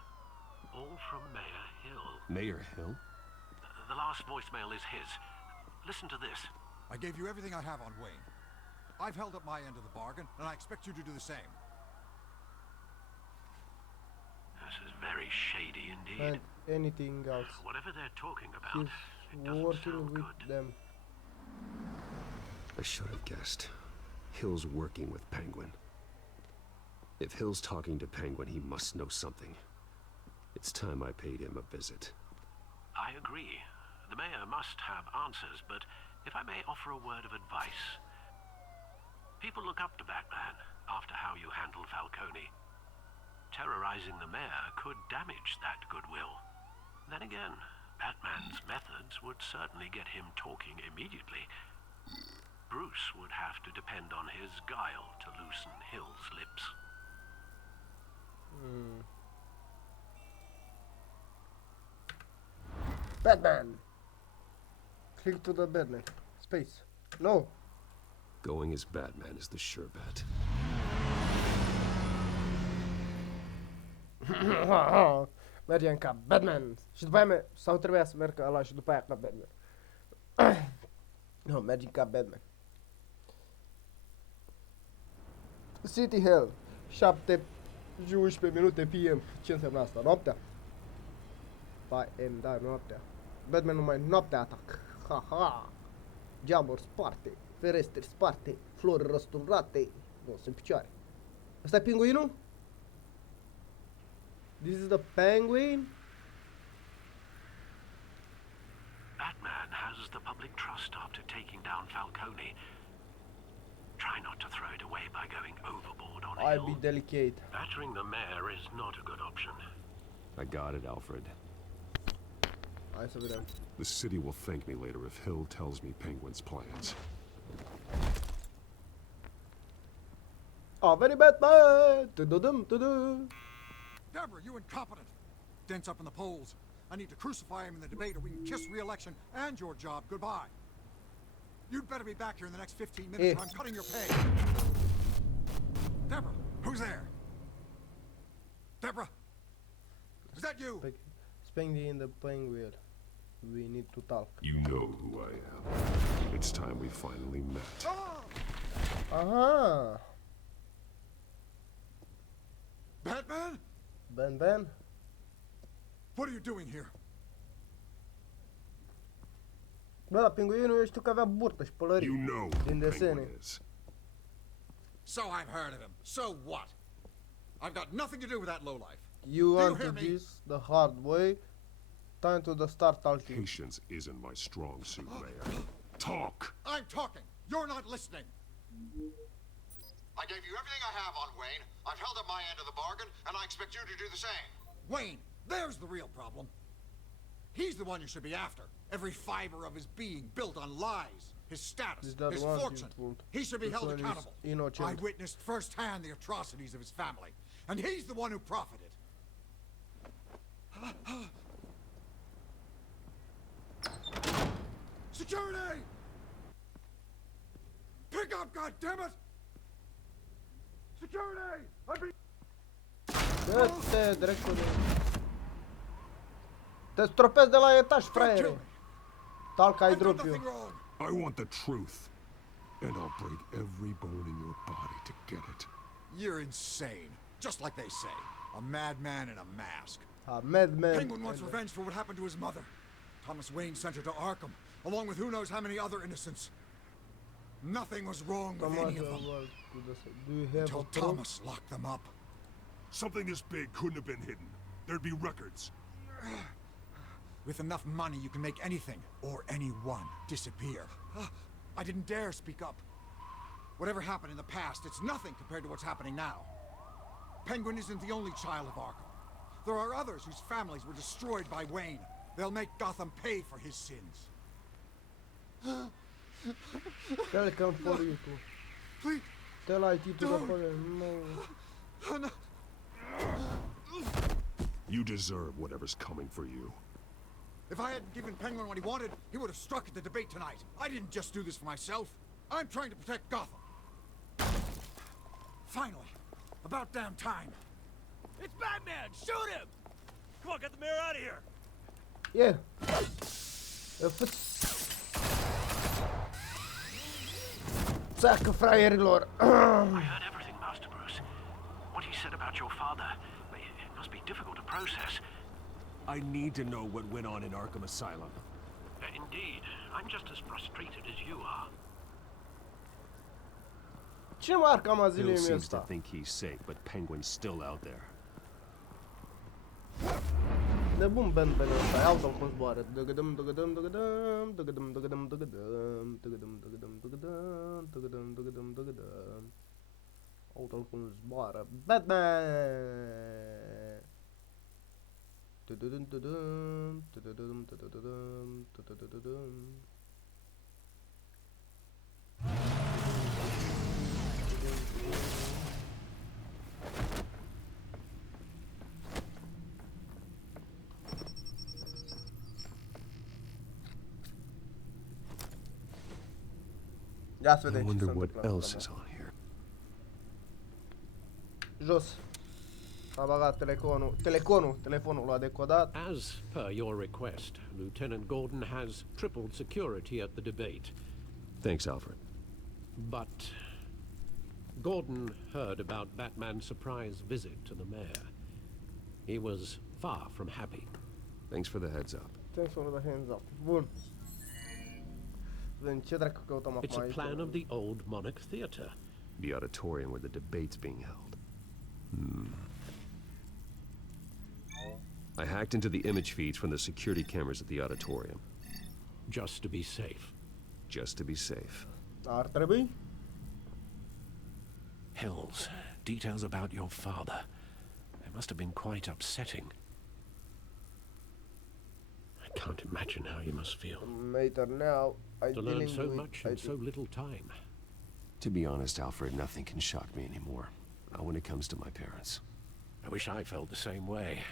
All from Mayor Hill. Mayor Hill? The last voicemail is his. Listen to this. I gave you everything I have on Wayne. I've held up my end of the bargain, and I expect you to do the same. This is very shady indeed. And anything else. Whatever they're talking about, it He's doesn't working sound with good. them. I should have guessed. Hill's working with Penguin. If Hill's talking to Penguin, he must know something. It's time I paid him a visit. I agree. The mayor must have answers, but if I may offer a word of advice. People look up to Batman after how you handled Falcone. Terrorizing the mayor could damage that goodwill. Then again, Batman's methods would certainly get him talking immediately. Bruce would have to depend on his guile to loosen Hill's lips. Batman! Click to the Batman. Space. No! Going as Batman is the sure bet. Mergem ca Batman. Și după aia sau trebuia să merg ăla și după aia ca Batman. Nu, mergem ca Batman. City Hell. 7:11 minute PM. Ce înseamnă asta? Noaptea? PM, da, noaptea. Batman numai noaptea atac. Ha, ha. Geamuri sparte, ferestri sparte, flori răsturnate. Nu, sunt picioare. Ăsta e pinguinul? This is the penguin? Batman has the public trust after taking down Falcone. Try not to throw it away by going overboard on I'll Hill. be delicate. Battering the mayor is not a good option. I got it, Alfred. Hai să vedem. The city will thank me later if Hill tells me Penguin's plans. Oh, very Batman! Tududum, tudu. Deborah, you incompetent! Dents up in the polls. I need to crucify him in the debate or we can kiss re-election and your job goodbye. You'd better be back here in the next 15 minutes or I'm cutting your pay. Deborah, who's there? Deborah? Is that you? Spending in the penguin. We need to talk. You know who I am. It's time we finally met. Aha! Batman? Ben? What are you doing here? Bă, la pinguinul eu știu că avea burtă și pălării. You know din desene. So I've heard of him. So what? I've got nothing to do with that lowlife. You Do you want hear to me? this the hard way. Time to the start ulti. Patience isn't my strong suit, Mayor. Talk! I'm talking. You're not listening. I gave you everything I have on Wayne. I've held up my end of the bargain, and I expect you to do the same. Wayne, there's the real problem. He's the one you should be after. Every fiber of his being built on lies. His status, Is that his one fortune. you told? He should be This held one is accountable. innocent. I witnessed firsthand the atrocities of his family, and he's the one who profited. Security! Pick up, goddammit! Security! I'm being... Dă-te, dracule. Te stropesc de la etaj, fraiere. Talk, I drop you. I want the truth. And I'll break every bone in your body to get it. You're insane. Just like they say. A madman in a mask. A madman. Penguin wants revenge for what happened to his mother. Thomas Wayne sent her to Arkham, along with who knows how many other innocents. Nothing was wrong with any of them. Do you have Until a proof? Thomas locked them up. Something this big couldn't have been hidden. There'd be records. With enough money, you can make anything, or anyone, disappear. I didn't dare speak up. Whatever happened in the past, it's nothing compared to what's happening now. Penguin isn't the only child of Arkham. There are others whose families were destroyed by Wayne. They'll make Gotham pay for his sins. Tell come for you too. Please. Tell IT to the police. No. You deserve whatever's coming for you. If I hadn't given Penguin what he wanted, he would have struck at the debate tonight. I didn't just do this for myself. I'm trying to protect Gotham. Finally. About damn time. It's Batman! Shoot him! Come on, get the mayor out of here! Yeah. Țacă, fraierilor. I heard everything, Master Bruce. What he said about your father, it must be difficult to process. I need to know what went on in Arkham Asylum. Indeed, I'm just as frustrated as you are. Ce marca mă zilei Bill mi seems to ăsta? think he's safe, but Penguin's still out there. Nebun Ben ăsta, ia uite-l cum zboară. Dăgădăm, dăgădăm, dăgădăm, dăgădăm, dăgădăm, dăgădăm, dăgădăm, dăgădăm, dăgădăm, dăgădăm, dăgădăm, dăgădăm. Uite-l cum zboară. Batman! Tududum, tudum, tududum, tududum, tududum. Ia să I vedem ce wonder se what întâmplă else acolo. is on here. Jos. S-a băgat telefonul l-a decodat. As per your request, Lieutenant Gordon has tripled security at the debate. Thanks, Alfred. But Gordon heard about Batman's surprise visit to the mayor. He was far from happy. Thanks for the heads up. Thanks for the hands up. Bun. Vedem ce dracu căutăm acum It's a aici. plan of the old Monarch Theatre. The auditorium where the debate's being held. I hacked into the image feeds from the security cameras at the auditorium. Just to be safe. Just to be safe. Ar trebui? Hills, details about your father. It must have been quite upsetting. I can't imagine how you must feel. Later now, I To learn didn't so do it. much I in did. so little time. To be honest, Alfred, nothing can shock me anymore. Not when it comes to my parents. I wish I felt the same way.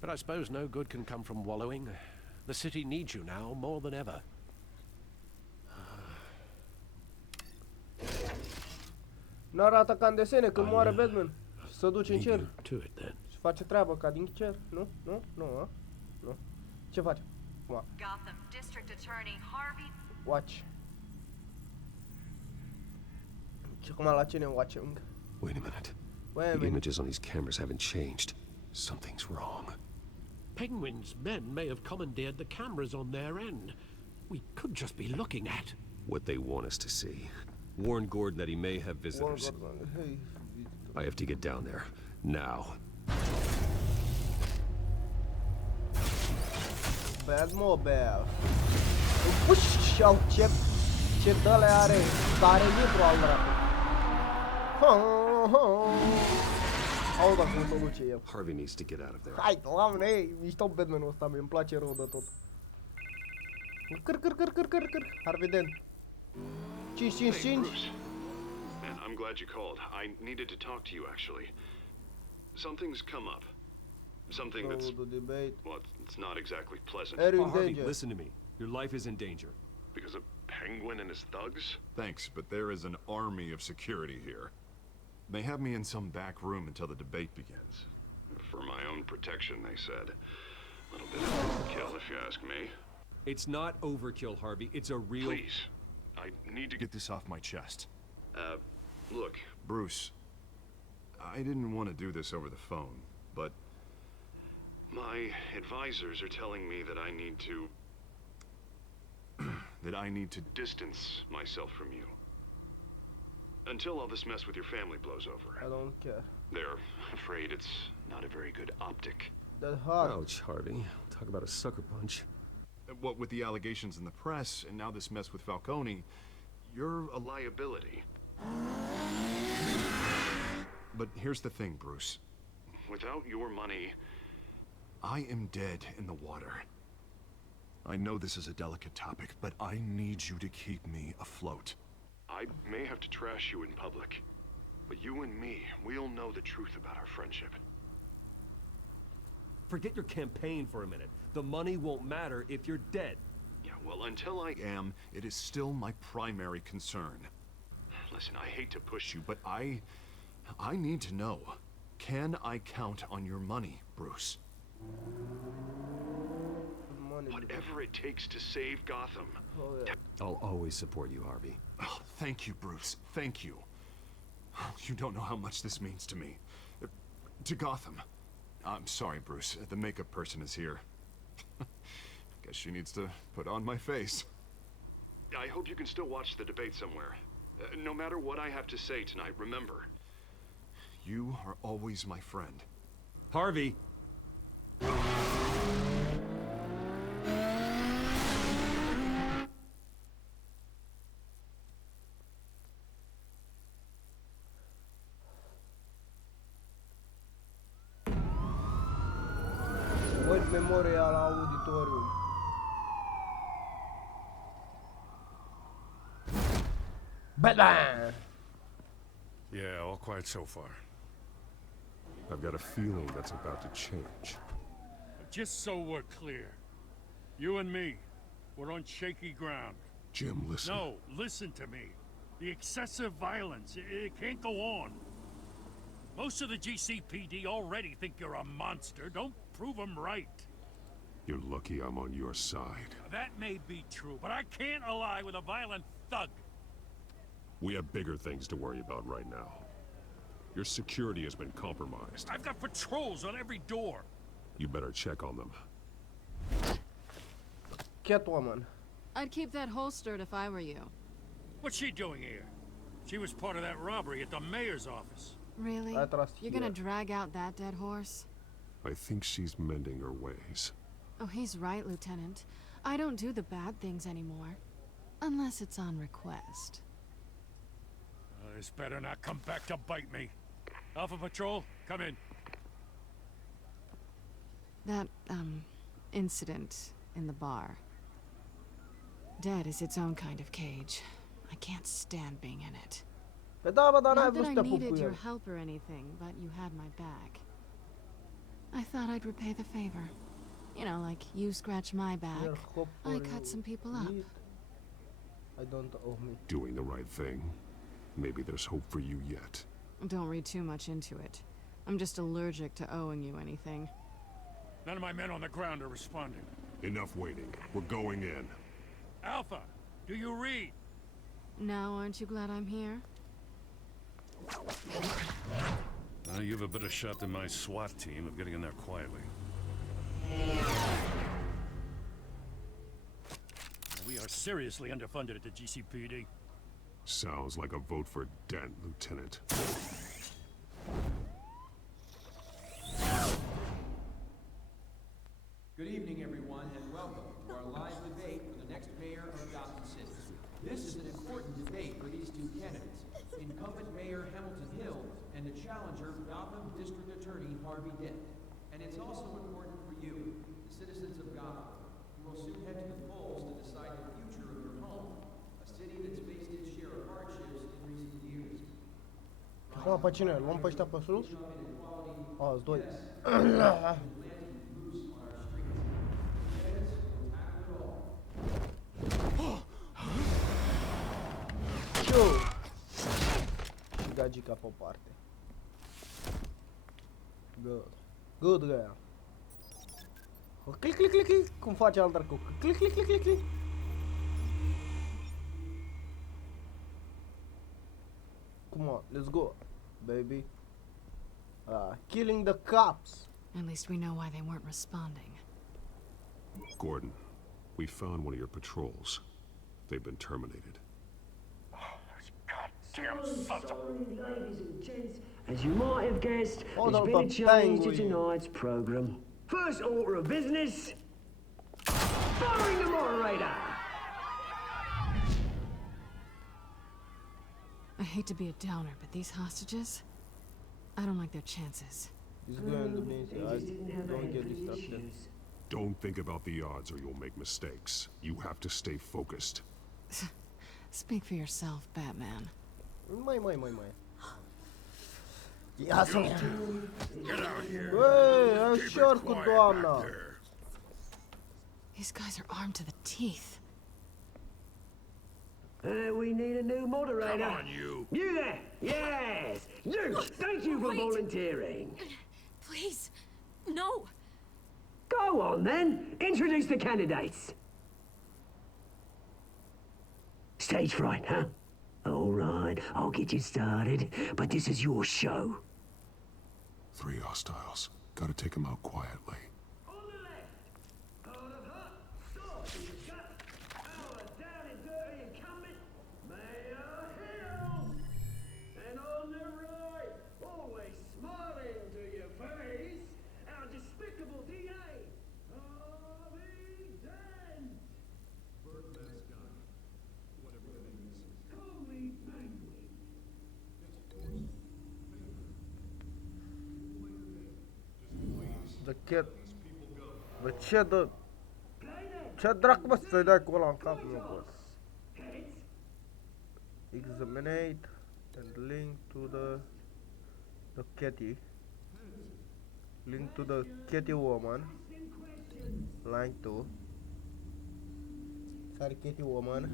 But I suppose no good can come from wallowing. The city needs you now more than ever. N-arată ca în desene când moare Batman și se duce în Leave cer you to it then. și face treabă ca din cer, nu? Nu? Nu, a? Nu. Ce face? Acum, Gotham District Attorney Harvey. watch. Și acum la ce ne watching? Wait a minute. Wait a The minute. images on these cameras haven't changed. Something's wrong. Penguin's men may have commandeered the cameras on their end. We could just be looking at. What they want us to see. Warn Gordon that he may have visitors. Hey. I have to get down there. Now. Batmobile. Uși, ce dă-le are tare nitro al dracu. Auzi cum se duce el. Harvey needs to get out of there. Hai, doamne, ei, mișto Batman-ul ăsta, mi-mi place rău de tot. Câr. Harvey Dent. 555. Man, I'm glad you called. I needed to talk to you, actually. Something's come up. Something that's... well, it's not exactly pleasant. Harvey, listen to me. Your life is in danger. Because of Penguin and his thugs? Thanks, but there is an army of security here. They have me in some back room until the debate begins. For my own protection, they said. A little bit of overkill, if you ask me. It's not overkill, Harvey. It's a real... Please. I need to get this off my chest. Look, Bruce. I didn't want to do this over the phone, but... my advisors are telling me that I need to... that I need to distance myself from you. Until all this mess with your family blows over. I don't care. They're afraid it's not a very good optic. That hard. Ouch, Harvey. Talk about a sucker punch. What with the allegations in the press, and now this mess with Falcone, you're a liability. But here's the thing, Bruce. Without your money, I am dead in the water. I know this is a delicate topic, but I need you to keep me afloat. I may have to trash you in public, but you and me, we'll know the truth about our friendship. Forget your campaign for a minute. The money won't matter if you're dead. Yeah, well, until I am, it is still my primary concern. Listen, I hate to push you, but I need to know. Can I count on your money, Bruce? Whatever it takes to save Gotham. Oh, yeah. I'll always support you, Harvey. Oh, thank you, Bruce. Thank you. You don't know how much this means to me. To Gotham. I'm sorry, Bruce. The makeup person is here. Guess she needs to put on my face. I hope you can still watch the debate somewhere. No matter what I have to say tonight, remember. You are always my friend. Harvey! Uit memoria la auditorium. Batman! Yeah, all quiet so far. I've got a feeling that's about to change. Just so we're clear, you and me, we're on shaky ground. Jim, listen. No, listen to me. The excessive violence, it can't go on. Most of the GCPD already think you're a monster. Don't prove them right. You're lucky I'm on your side. That may be true, but I can't ally with a violent thug. We have bigger things to worry about right now. Your security has been compromised. I've got patrols on every door. You better check on them. Catwoman. I'd keep that holstered if I were you. What's she doing here? She was part of that robbery at the mayor's office. Really? I trust You're you. gonna drag out that dead horse? I think she's mending her ways. Oh, he's right, Lieutenant. I don't do the bad things anymore. Unless it's on request. This better not come back to bite me. Alpha Patrol, come in. That, incident in the bar. Dead is its own kind of cage. I can't stand being in it. Pe da, bă, dar n-ai Not vrut that să I te pup needed cu your el. help or anything, but you had my back. I thought I'd repay the favor. You know, like you scratch my back, Iar hop I for cut you. some people up. I don't owe me. Doing the right thing. Maybe there's hope for you yet. Don't read too much into it. I'm just allergic to owing you anything. None of my men on the ground are responding. Enough waiting. We're going in. Alpha, do you read? Now, aren't you glad I'm here? You have a better shot than my SWAT team of getting in there quietly. We are seriously underfunded at the GCPD. Sounds like a vote for Dent, Lieutenant. Good evening, everyone, and welcome to our live debate for the next mayor of Gotham City. This is an important debate for these two candidates, incumbent Mayor Hamilton Hill and the challenger Gotham District Attorney Harvey Dent. And it's also important for you, the citizens of Gotham, who will soon head to the polls to decide the future of your home, a city that's faced its share of hardships in recent years. Acum pe cine? Luăm pe ăștia pe sus? Azi, doi. Și gagica pe o parte. Good. Good girl. Click, click, click, click. Cum face al dracu? Click, click, click, click, click. Come on, let's go, baby. Killing the cops. At least we know why they weren't responding. Gordon, we found one of your patrols. They've been terminated. Ladies and gents, as you might have guessed, Oh, there's the been a change to penguin. tonight's program. First order of business, firing the moderator. I hate to be a downer, but these hostages, I don't like their chances. He's going to be. Don't get distracted. Don't think about the odds or you'll make mistakes. You have to stay focused. Speak for yourself, Batman. Mai. Ia să Get out here. Băi, ușor Keep cu it quiet doamna. back there. These guys are armed to the teeth. We need a new moderator. Come on, you. You there? Yes. You. Thank you for Wait. volunteering. Please, no. Go on then. Introduce the candidates. Stage fright, huh? All right, I'll get you started, but this is your show. 3 hostiles. Gotta take them out quietly. And on the right, always smiling to your face, our despicable DA, Harvey Dent. Holy penguin. The kid. The ce ce dracu mă să-i dai cu ăla în cap, nu pot. Examinate and link to the kitty. Link to the kitty woman. Line to. Care kitty woman?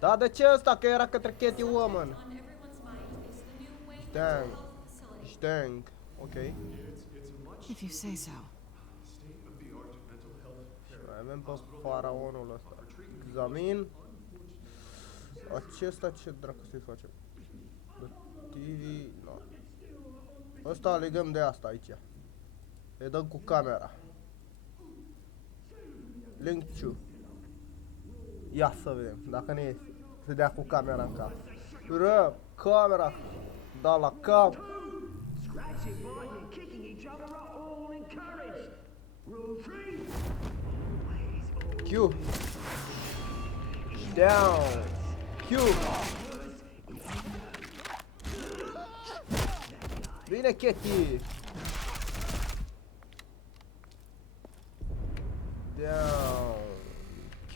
Da, de ce ăsta? Că era către kitty woman. Stang. Ok. If you say so. Mai avem pe faraonul ăsta. Examin. Acesta ce dracu să-i facem? TV... No. Ăsta legăm de asta aici. Le dăm cu camera. Link to. Ia să vedem. Dacă ne se dea cu camera în cap. Ră, camera. Da la cap. Q. Down. Q. Bine, Kitty. Down. Q.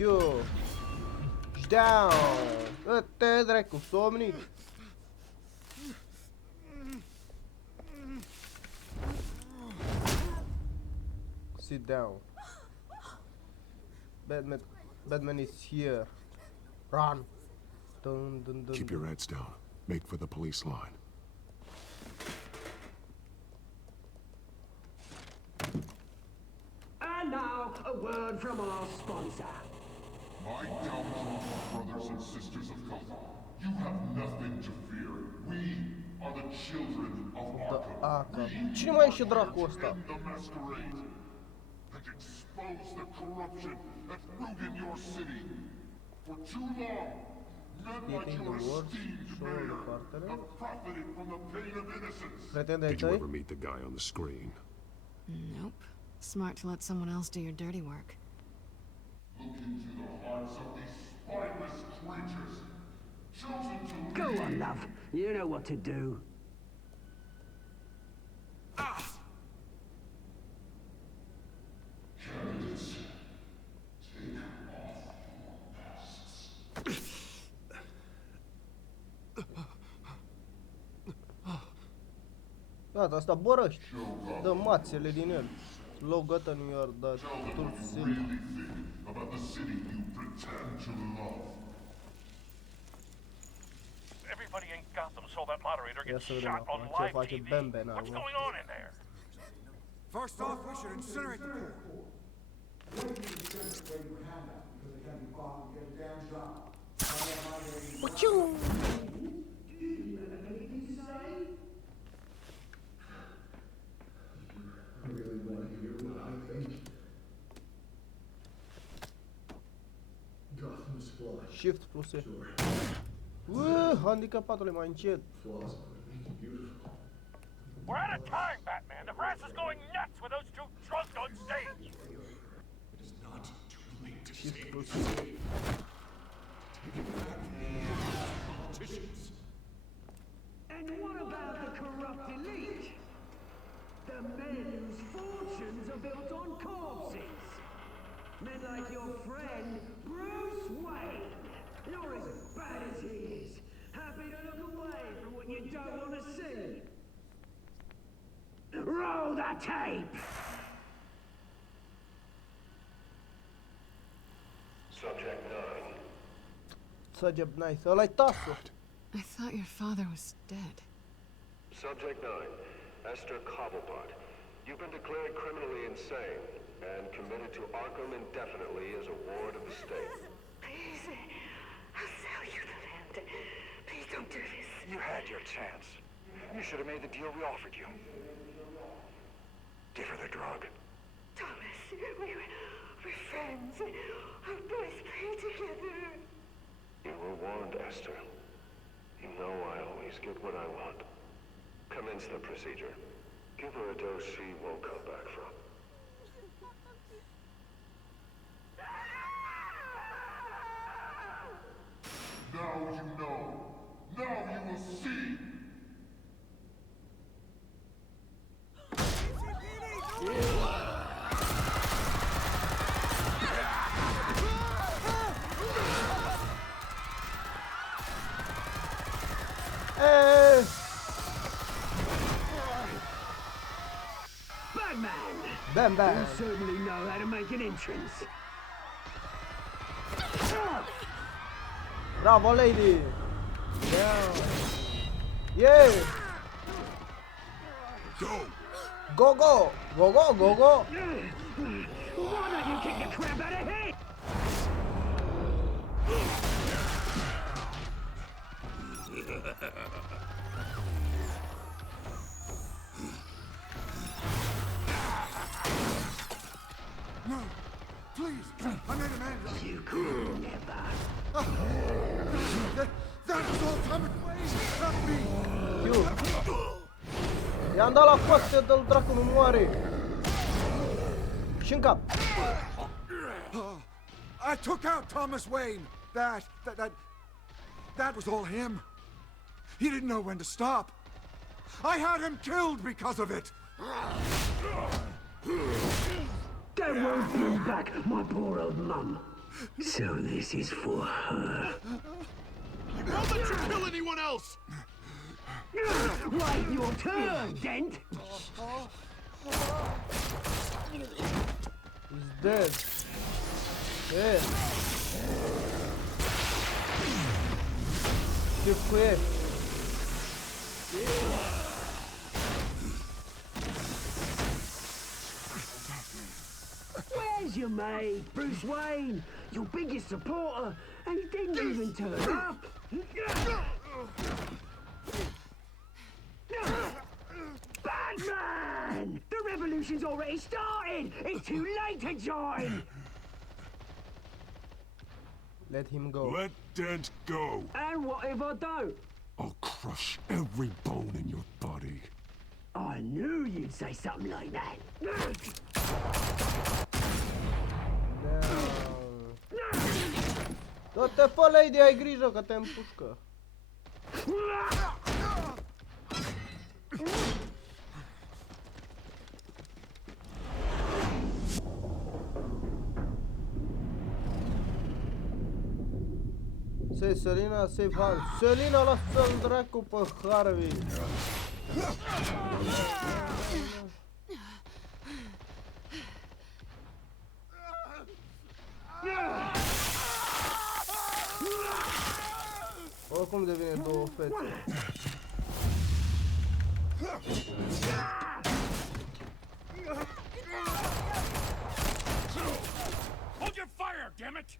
Down. Te dracu, somni. Sit down. Batman is here. Run. Dun, dun, dun. Keep your heads down. Make for the police line. And now, a word from our sponsor. My downfall, brothers and sisters of Gotham. You have nothing to fear. We are the children of Archam. Cine mai e și dracu ăsta? The masquerade. And expose the corruption that rooted your city. For too long, Eating the words, show departele. Profiting from the pain of innocence. Prietenii Did you tăi? ever meet the guy on the screen? Nope. Smart to let someone else do your dirty work. Look into the hearts of these spineless creatures. Chosen to Go on, love. You know what to do. Candidates, take off your masks. Gata, asta borăști. Dă mațele din el. Logată New York, dar tursil. About the city you pretend to love. Everybody in Gotham saw that moderator Ia get să vedem shot on acum ce live face TV. Ben Ben What's acum. going on in there? First off, we should incinerate the pool. Shift plus E. Handicapatule, mai încet. We're out of time, Batman. The press is going nuts with those two drunks on stage. Shift plus E. And what about the corrupt elite? The men whose fortunes are built on corpses. Men like your friend, Bruce Wayne. You're as bad as he is. Happy to look away from what you don't want to see. Roll the tape! Subject 9. Subject nice. Ăla-i tasul. I thought your father was dead. Subject 9. Esther Cobblepot. You've been declared criminally insane and committed to Arkham indefinitely as a ward of the state. Please, I'll sell you the land. Please don't do this. You had your chance. You should have made the deal we offered you. Give her the drug. Thomas, we're friends. Our boys play together. You were warned, Esther. You know I always get what I want. Commence the procedure. Give her a dose she won't come back from. Now you know. Now you will see. Batman! Ben Ben. You certainly know how to make an entrance. Bravo, lady. Yeah. Yeah. Go. Go, go. Go, go, go, go. Why don't you kick the crap out of him? No, please, I made a man. You could never. That was all Thomas Wayne, not me. I-am dat la coaste, dă-l dracu, nu moare. Și în cap. I took out Thomas Wayne. That was all him. He didn't know when to stop. I had him killed because of it. That won't bring back my poor old mum. So this is for her. I won't let you kill anyone else! Wait your turn, Dent! He's dead. Dead. Shift cu E. Where's your mate, Bruce Wayne? Your biggest supporter, and he didn't even turn up. Batman! The revolution's already started! It's too late to join! Let him go. Let Dent go. And what if I don't? I'll crush every bone in your body. I knew you'd say something like that. Du-te, fă, lady, ai grijă că te împușcă. Selina, save Harvey. Selina, lasă-l dracu pe Harvey. Oricum devine două fete. Hold your fire, damn it!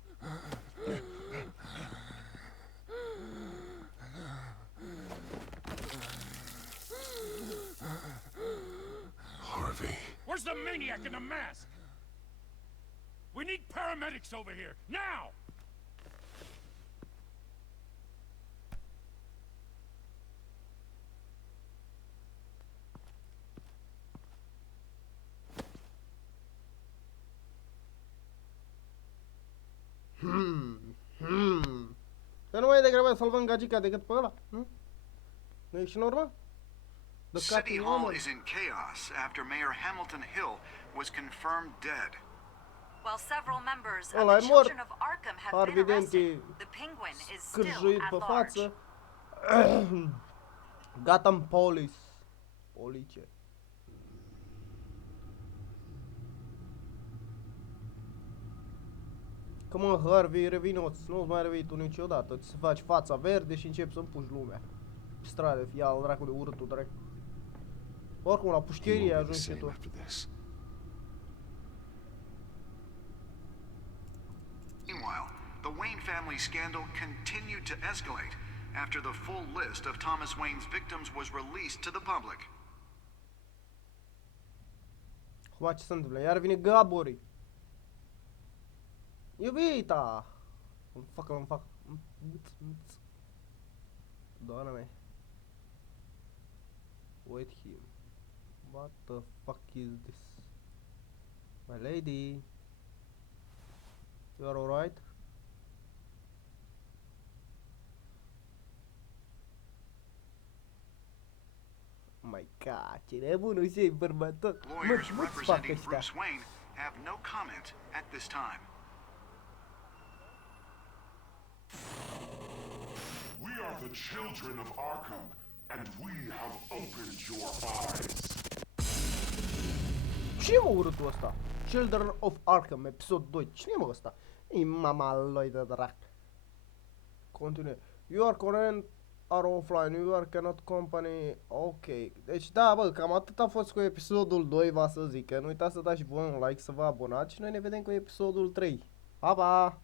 Harvey. Where's the maniac in the mask? We need paramedics over here, now! Că nu mai degrabă salvăm gagica decât pe ăla, nu? Nu ești normal? City Hall is in chaos after Mayor Hamilton Hill was confirmed dead. While several members of Ăla the e mort. Children of Arkham have been arrested, the Penguin is still scârjuit at pe large. față. Gotham Police. Poliție. Că mă, Harvey, revinoți, nu-ți mai revii tu niciodată. Ți faci fața verde și începi să împuși lumea. Pe stradă, fie al dracu de urâtul dracu. Oricum, la pușcherie ajungi și tu. Meanwhile, the Wayne family scandal continued to escalate after the full list of Thomas Wayne's victims was released to the public. Acum ce se întâmplă? Iar vine Gabori. Iubita! Îmi fac. Doamna mea. Wait him. What the fuck is this? My lady. You are alright? My god, ce nebunul și bărbatul. Lawyers representing Bruce Wayne have no comment at this time. We are the children of Arkham, and we have opened your eyes. Cine mă urâtul ăsta? Children of Arkham, episod 2. Cine mă ăsta? E mama lui de drac. Continue. You are current, are offline, you are cannot company. Ok. Deci da, bă, cam atât a fost cu episodul 2, va să zic. Că nu uitați să dați și voi un like, să vă abonați și noi ne vedem cu episodul 3. Pa, pa!